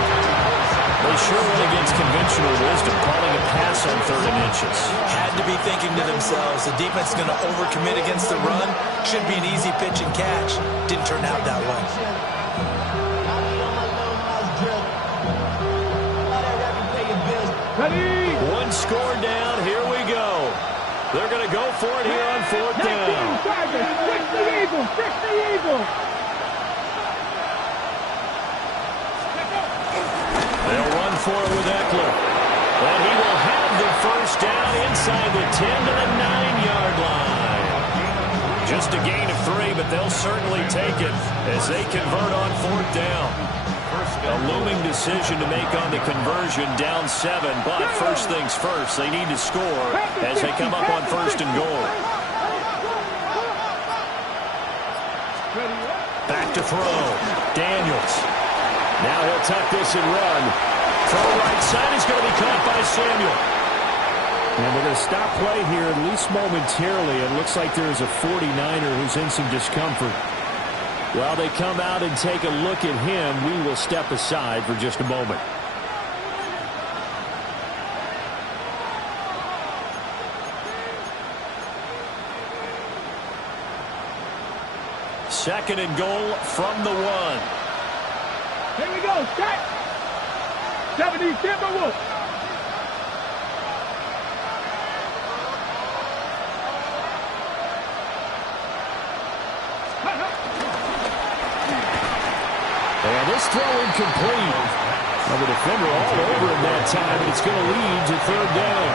They sure went against conventional wisdom, calling a pass on 3rd and inches. Had to be thinking to themselves, the defense is going to overcommit against the run. Should be an easy pitch and catch. Didn't turn out that way. One score down. Here we go. They're going to go for it here on 4th down. Fix the Eagles! Fix the Eagles! They'll run for it with Eckler. And he will have the first down inside the 10 to the 9-yard line. Just a gain of 3, but they'll certainly take it as they convert on 4th down. A looming decision to make on the conversion, down 7, but first things first, they need to score as they come up on 1st and goal. Back to throw. Daniels. Now he'll tuck this and run. Throw right side is going to be caught by Samuel. And they're going to stop play here, at least momentarily. It looks like there's a 49er who's in some discomfort. While they come out and take a look at him, we will step aside for just a moment. Second and goal from the 1. Here we go, set! 70 Timberwolves! And this throw incomplete. Well, the defender all over him that time, and it's going to lead to 3rd down.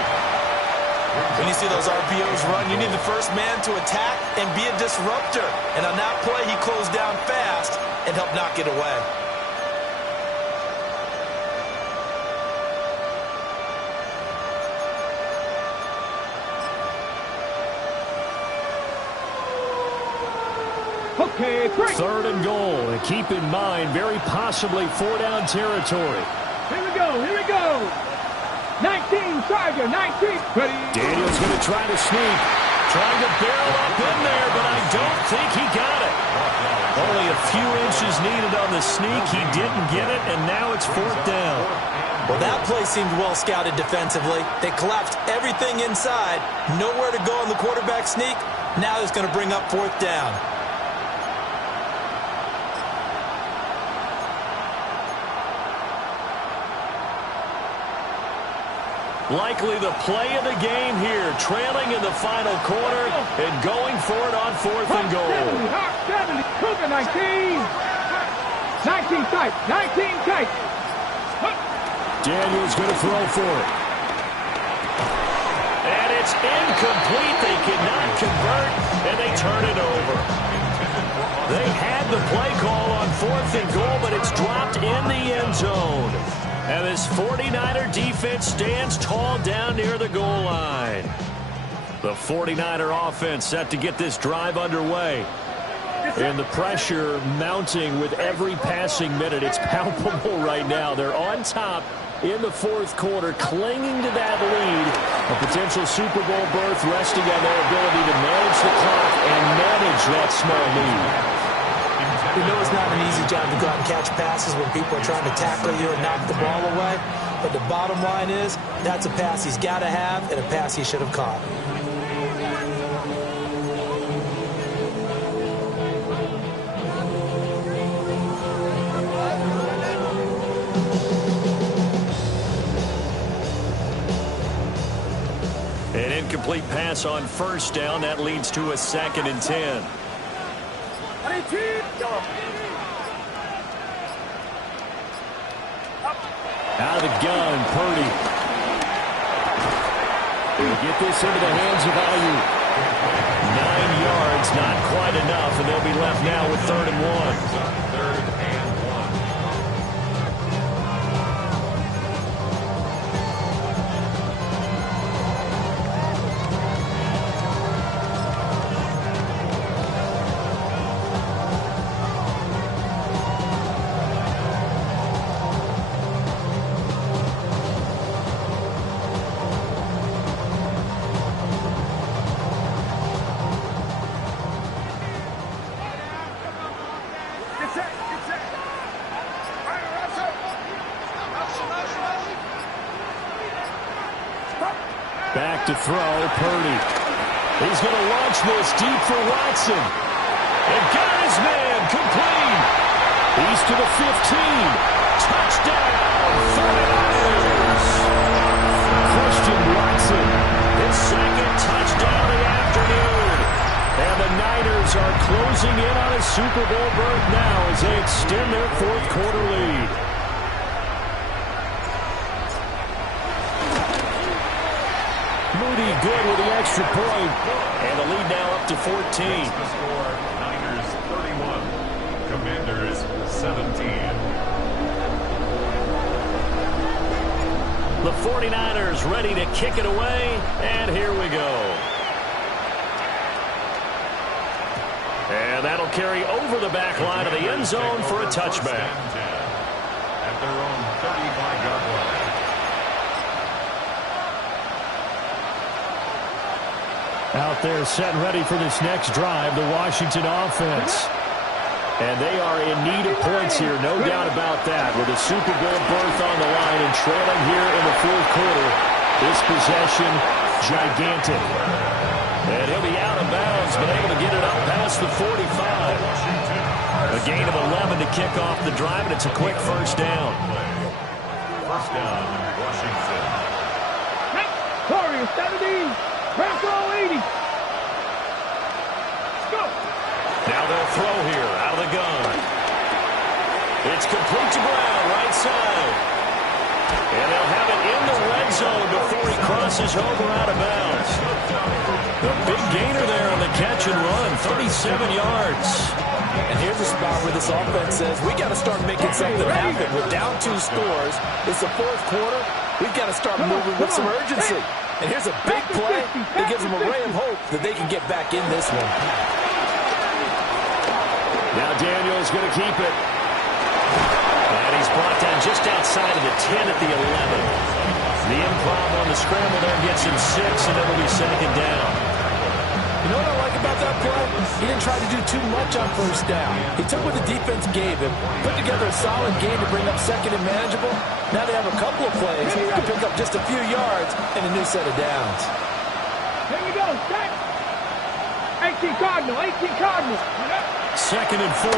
When you see those RPOs run, you need the first man to attack and be a disruptor. And on that play, he closed down fast and helped knock it away. Okay, break! 3rd and goal. And keep in mind, very possibly 4-down territory. Here we go, here we go! 19, Tiger, 19! Ready? Daniels going to try to sneak. Trying to barrel up in there, but I don't think he got it. Only a few inches needed on the sneak. He didn't get it, and now it's 4th down. Well, that play seemed well scouted defensively. They collapsed everything inside. Nowhere to go on the quarterback sneak. Now it's going to bring up 4th down. Likely the play of the game here, trailing in the final quarter and going for it on 4th and goal. 70, Cougar 19! 19 tight, 19 tight! Daniels going to throw for it. And it's incomplete. They cannot convert, and they turn it over. They had the play call on 4th and goal, but it's dropped in the end zone. And this 49er defense stands tall down near the goal line. The 49er offense set to get this drive underway. And the pressure mounting with every passing minute. It's palpable right now. They're on top in the 4th quarter, clinging to that lead. A potential Super Bowl berth resting on their ability to manage the clock and manage that small lead. We know it's not an easy job to go out and catch passes when people are trying to tackle you and knock the ball away. But the bottom line is, that's a pass he's got to have and a pass he should have caught. An incomplete pass on 1st down. That leads to a 2nd and 10. Out of the gun, Purdy. They'll get this into the hands of Ayuk. 9 yards, not quite enough, and they'll be left now with 3rd and 1. Back to throw, Purdy. He's going to launch this deep for Watson. And got his man complete. He's to the 15. Touchdown, 49ers. Christian Watson, his second touchdown of the afternoon. And the Niners are closing in on a Super Bowl berth now as they extend their fourth quarter lead. Moody good with the extra point. And the lead now up to 14. The score, Niners 31, Commanders 17. The 49ers ready to kick it away, and here we go. And that'll carry over the back line of the end zone for a touchback. At their own 35-yard line. Out there set and ready for this next drive, the Washington offense. And they are in need of points here, no doubt about that. With a Super Bowl berth on the line and trailing here in the fourth quarter, this possession, gigantic. And he'll be out of bounds, but able to get it up past the 45. A gain of 11 to kick off the drive, and it's a quick first down. First down, Washington. Warriors 70, Bronco 80. Let's go. Now they'll throw here out of the gun. It's complete to Brown, right side. And they'll have it in the red zone before he crosses over out of bounds. A big gainer there on the catch and run, 37 yards. And here's a spot where this offense says, we got to start making something happen. We're down 2 scores. It's the fourth quarter. We've got to start moving with some urgency. And here's a big play that gives them a ray of hope that they can get back in this one. Now Daniel's going to keep it. And he's brought down just outside of the 10 at the 11. The improv on the scramble there gets him 6, and it'll be second down. You know what I like about that play? He didn't try to do too much on first down. He took what the defense gave him, put together a solid game to bring up second and manageable. Now they have a couple of plays to pick up just a few yards and a new set of downs. Here we go. Set. 18 Cardinal. 18 Cardinal. Second and 4.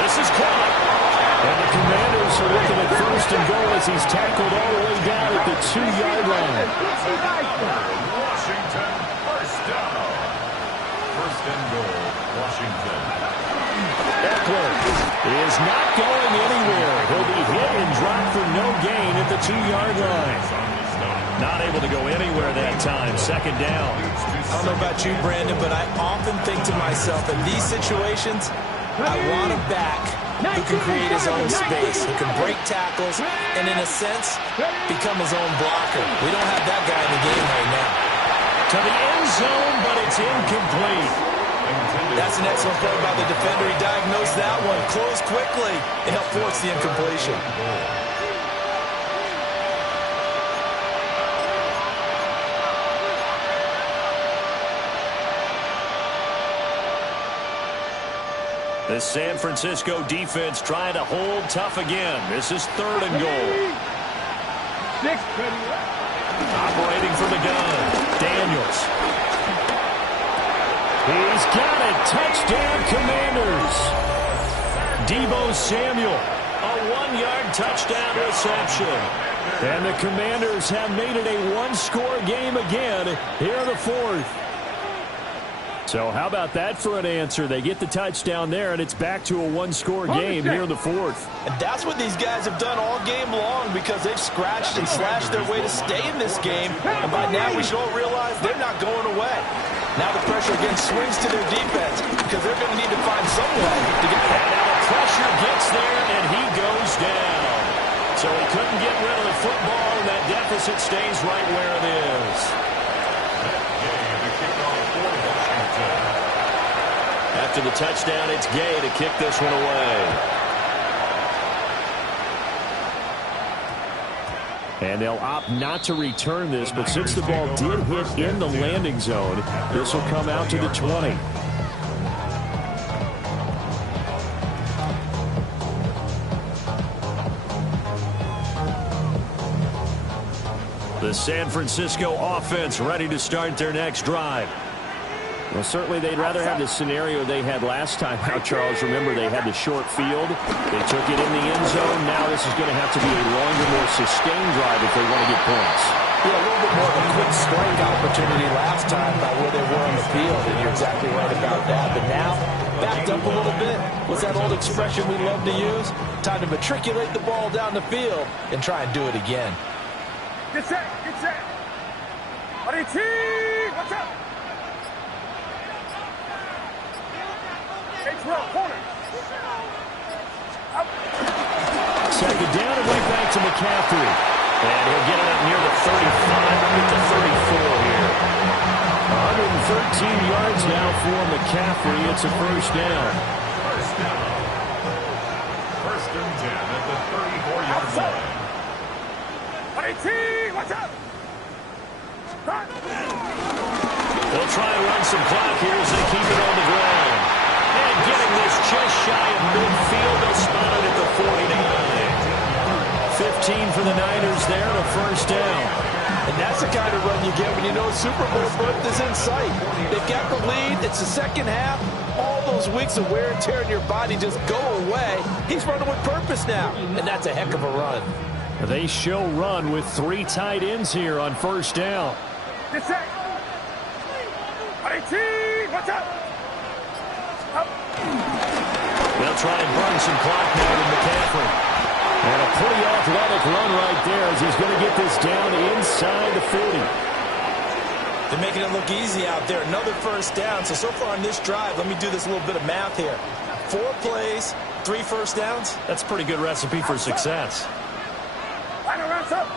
This is caught. And the Commanders are looking at first and goal as he's tackled all the way down at the 2-yard line. Washington, first down. First and goal, Washington. Eckler is not going anywhere. He'll be hit and dropped for no gain at the 2-yard line. Not able to go anywhere that time. Second down. I don't know about you, Brandon, but I often think to myself, in these situations, I want a back who can create his own space, who can break tackles, and in a sense, become his own blocker. We don't have that guy in the game right now. To the end zone, but it's incomplete. That's an excellent play by the defender. He diagnosed that one, closed quickly, and helped force the incompletion. The San Francisco defense trying to hold tough again. This is third and goal. Operating from the gun, Daniels. He's got it. Touchdown, Commanders. Deebo Samuel. A 1-yard touchdown reception. And the Commanders have made it a one-score game again here in the fourth. So how about that for an answer? They get the touchdown there, and it's back to a one-score game here in the fourth. And that's what these guys have done all game long because they've scratched and slashed their way to stay in this game. And by now we should all realize they're not going away. Now the pressure again swings to their defense because they're going to need to find some way to get back. Now the pressure gets there, and he goes down. So he couldn't get rid of the football, and that deficit stays right where it is. After the touchdown, it's Gay to kick this one away. And they'll opt not to return this, but since the ball did hit in the landing zone, this will come out to the 20. The San Francisco offense ready to start their next drive. Well, certainly they'd rather have the scenario they had last time out, Charles. Remember, they had the short field. They took it in the end zone. Now this is going to have to be a longer, more sustained drive if they want to get points. Yeah, a little bit more of a quick strike opportunity last time by where they were on the field, and you're exactly right about that. But now, backed up a little bit. What's that old expression we love to use? Time to matriculate the ball down the field and try and do it again. Get set, get set. Buddy T, what's up? Corner. Second down and right back to McCaffrey. And he'll get it up near the 35, get to 34 here. 113 yards now for McCaffrey. It's a first down. First down. First and 10 at the 34-yard line. Buddy T, what's up? They'll try and run some clock here as they keep it on the ground. And getting this just shy of midfield, they'll spot it at the 49. 15 for the Niners there, and a first down. And that's the kind of run you get when you know Super Bowl berth is in sight. They've got the lead. It's the second half. All those weeks of wear and tear in your body just go away. He's running with purpose now, and that's a heck of a run. They show run with 3 tight ends here on first down. Get set. Buddy T, what's up? They'll try and burn some clock now with McCaffrey. And a pretty athletic run right there as he's going to get this down inside the 40. They're making it look easy out there. Another first down. So far on this drive, let me do this little bit of math here. 4 plays, 3 first downs. That's a pretty good recipe for success. Final rounds up.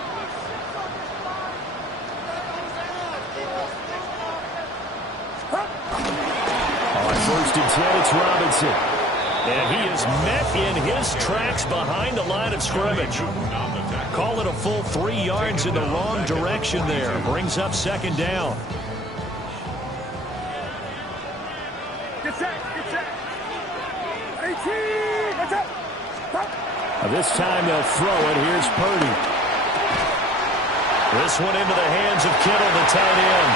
On first and 10, it's Robinson. And he is met in his tracks behind the line of scrimmage. Call it a full 3 yards in the wrong direction there. Brings up second down. Get set, get set. Buddy T, what's up? This time they'll throw it. Here's Purdy. This one into the hands of Kittle, the tight end.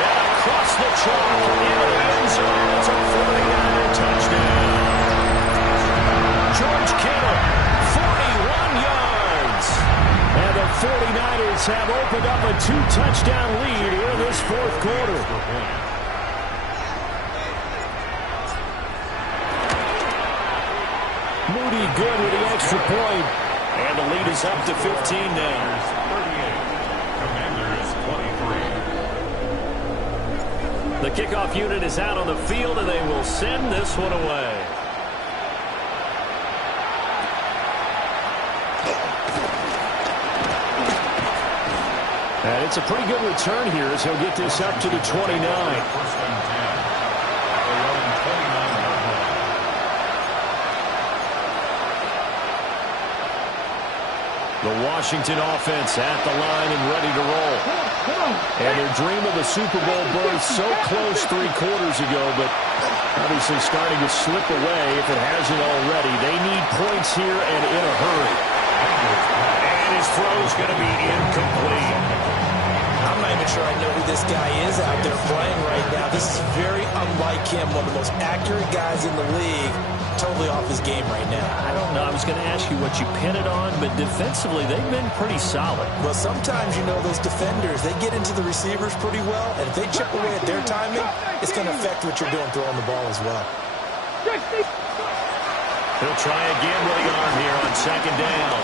And across the chalk into the end zone. It's a 49er touchdown. George Kittle, 41 yards. And the 49ers have opened up a 2-touchdown lead here in this fourth quarter. Moody good with the extra point. And the lead is up to 15 now. 38, Commanders 23. The kickoff unit is out on the field, and they will send this one away. And it's a pretty good return here as he'll get this up to the 29. First and 10. The Washington offense at the line and ready to roll. And their dream of the Super Bowl berth so close 3 quarters ago, but obviously starting to slip away if it hasn't already. They need points here and in a hurry. And his throw is going to be incomplete. I'm not even sure I know who this guy is out there playing right now. This is very unlike him, one of the most accurate guys in the league. Totally off his game right now. I don't know. I was going to ask you what you pin it on, but defensively, they've been pretty solid. Well, sometimes, you know, those defenders, they get into the receivers pretty well, and if they chip away at their timing, it's going to affect what you're doing throwing the ball as well. He'll try again with the arm here on second down.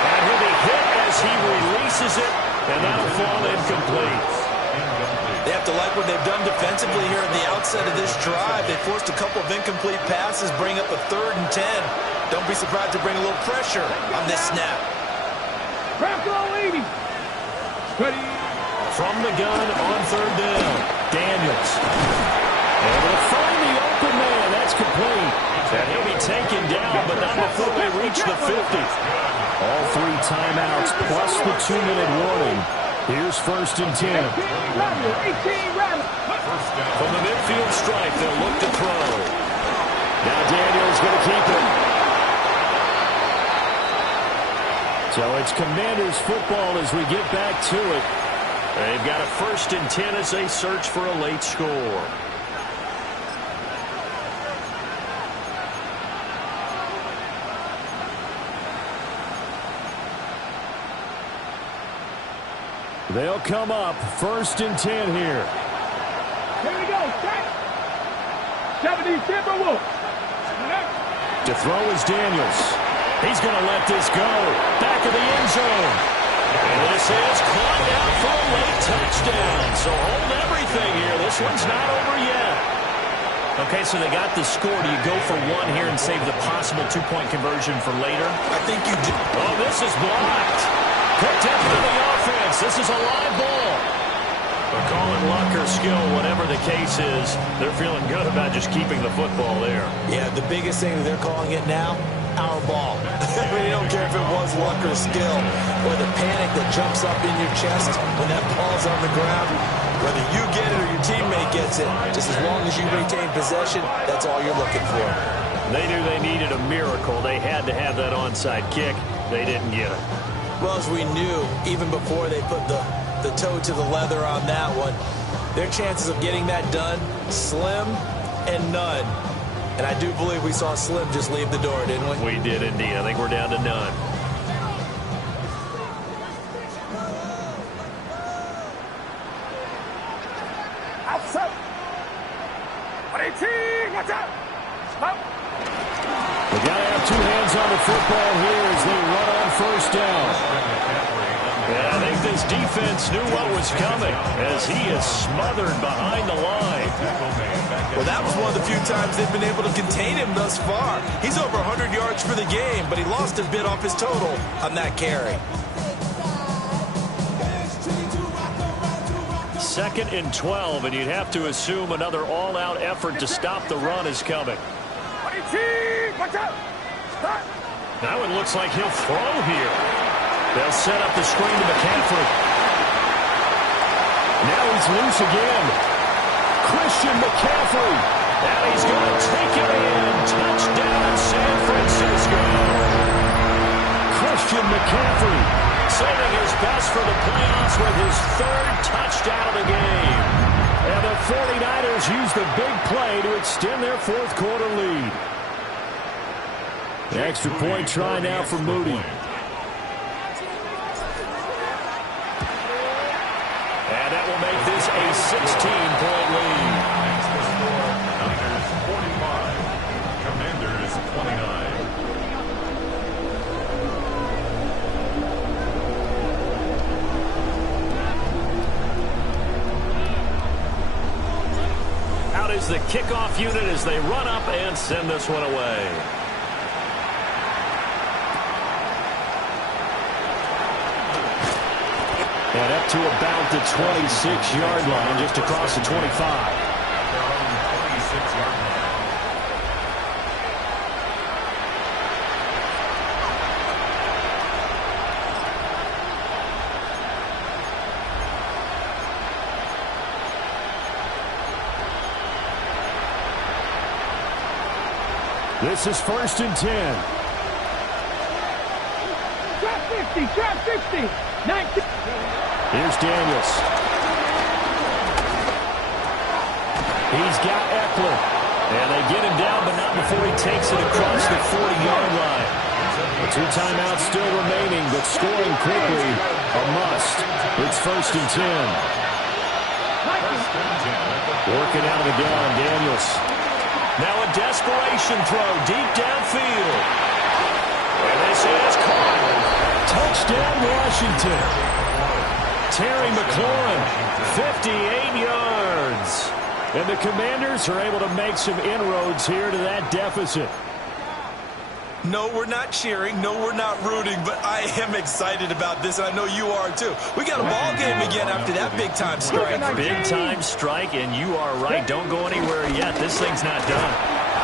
And he'll be hit as he releases it, and that'll fall incomplete. They have to like what they've done defensively here at the outset of this drive. They forced a couple of incomplete passes, bring up a 3rd and 10. Don't be surprised to bring a little pressure on this snap. From the gun on 3rd down, Daniels. And they'll find the open man. That's complete. And he'll be taken down, but not before they reach the 50. All 3 timeouts plus the 2-minute warning. Here's 1st and 10. From the midfield stripe, they'll look to throw. Now Daniels going to keep it. So it's Commanders football as we get back to it. They've got a 1st and 10 as they search for a late score. They'll come up 1st and 10 here. Here we go. Set. 70 Timberwolves. To throw is Daniels. He's going to let this go. Back of the end zone. And this is caught out for a late touchdown. So hold everything here. This one's not over yet. Okay, so they got the score. Do you go for one here and save the possible 2-point conversion for later? I think you do. Oh, this is blocked. Picked up by the offense. This is a live ball. But call it luck or skill, whatever the case is, they're feeling good about just keeping the football there. Yeah, the biggest thing that they're calling it now, our ball. I mean, you don't care if it was luck or skill or the panic that jumps up in your chest when that ball's on the ground. Whether you get it or your teammate gets it, just as long as you retain possession, that's all you're looking for. They knew they needed a miracle. They had to have that onside kick. They didn't get it. Well, as we knew, even before they put the toe to the leather on that one, their chances of getting that done, slim and none. And I do believe we saw Slim just leave the door, didn't we? We did indeed. I think we're down to none. Outside. 18. Watch out. Stop. They got to have 2 hands on the football here as they run on 1st down. Yeah, I think this defense knew what was coming as he is smothered behind the line. Well, that was one of the few times they've been able to contain him thus far. He's over 100 yards for the game, but he lost a bit off his total on that carry. 2nd and 12, and you'd have to assume another all-out effort to stop the run is coming. 18. Watch out. Stop. Now it looks like he'll throw here. They'll set up the screen to McCaffrey. Now he's loose again. Christian McCaffrey. And he's going to take it in. Touchdown, San Francisco. Christian McCaffrey. Saving his best for the playoffs with his 3rd touchdown of the game. And the 49ers use the big play to extend their 4th quarter lead. The extra point try now for Moody. And that will make this a 16-point lead. Niners 45, Commanders 29. Out is the kickoff unit as they run up and send this one away. And up to about the 26-yard line, just across the 25. Their own 26-yard line. This is 1st and 10. Drop 50. Drop 60. 19. Here's Daniels. He's got Eckler. And they get him down, but not before he takes it across the 40-yard line. 2 timeouts still remaining, but scoring quickly, a must. It's 1st and 10. Working out of the gun, Daniels. Now a desperation throw deep downfield. And this is caught. Touchdown, Washington. Terry McLaurin, 58 yards. And the Commanders are able to make some inroads here to that deficit. No, we're not cheering. No, we're not rooting, but I am excited about this, and I know you are too. We got a ball game again after that big-time strike. Big-time strike, and you are right. Don't go anywhere yet. This thing's not done.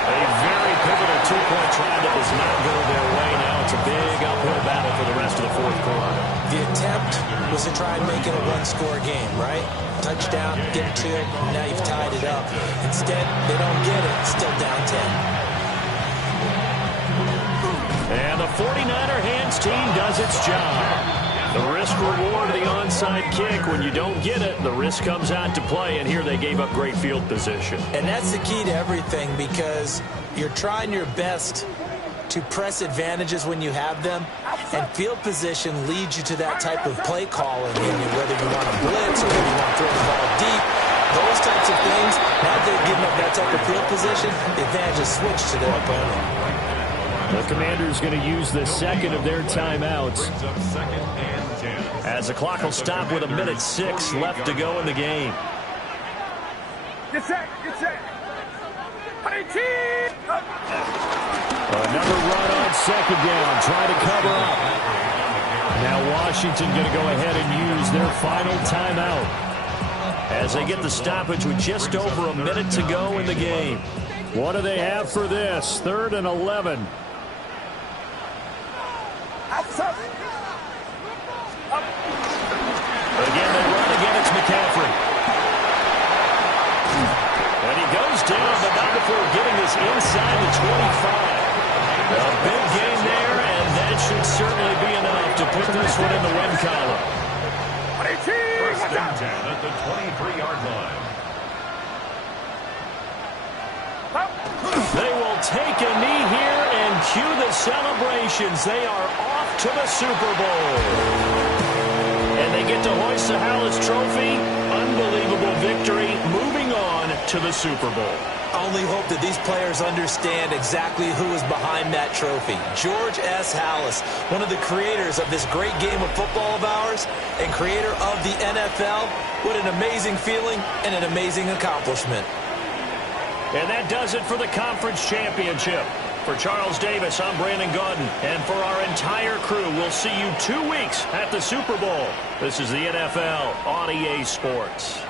A very pivotal 2-point try that does not go their way. Now it's a big uphill battle for the rest of the 4th quarter. The attempt was to try and make it a one-score game, right? Touchdown, get 2, now you've tied it up. Instead, they don't get it. Still down 10. And the 49er hands defense team does its job. The risk reward of the onside kick. When you don't get it, the risk comes out to play, and here they gave up great field position. And that's the key to everything, because you're trying your best to press advantages when you have them, and field position leads you to that type of play calling, whether you want to blitz or whether you want to throw the ball deep. Those types of things, now that they've given up that type of field position, the advantage is switched to their opponent. The Commanders going to use the second of their timeouts. As the clock will stop with 1:06 left to go in the game. Get set, get set. Another run on second down, trying to cover up. Now Washington going to go ahead and use their final timeout, as they get the stoppage with just over a minute to go in the game. What do they have for this? 3rd and 11. Again, they run again. It's McCaffrey. And he goes down, but not before getting this inside the 25. A big gain there, and that should certainly be enough to put this one in the win column. 1st and 10 at the 23-yard line. They will take a knee here and cue the celebrations. They are off to the Super Bowl. And they get to hoist the Hallis Trophy. Unbelievable victory, moving on to the Super Bowl. Only hope that these players understand exactly who is behind that trophy. George S. Hallis, one of the creators of this great game of football of ours and creator of the NFL. What an amazing feeling and an amazing accomplishment. And that does it for the conference championship. For Charles Davis, I'm Brandon Gaudin. And for our entire crew, we'll see you 2 weeks at the Super Bowl. This is the NFL on EA Sports.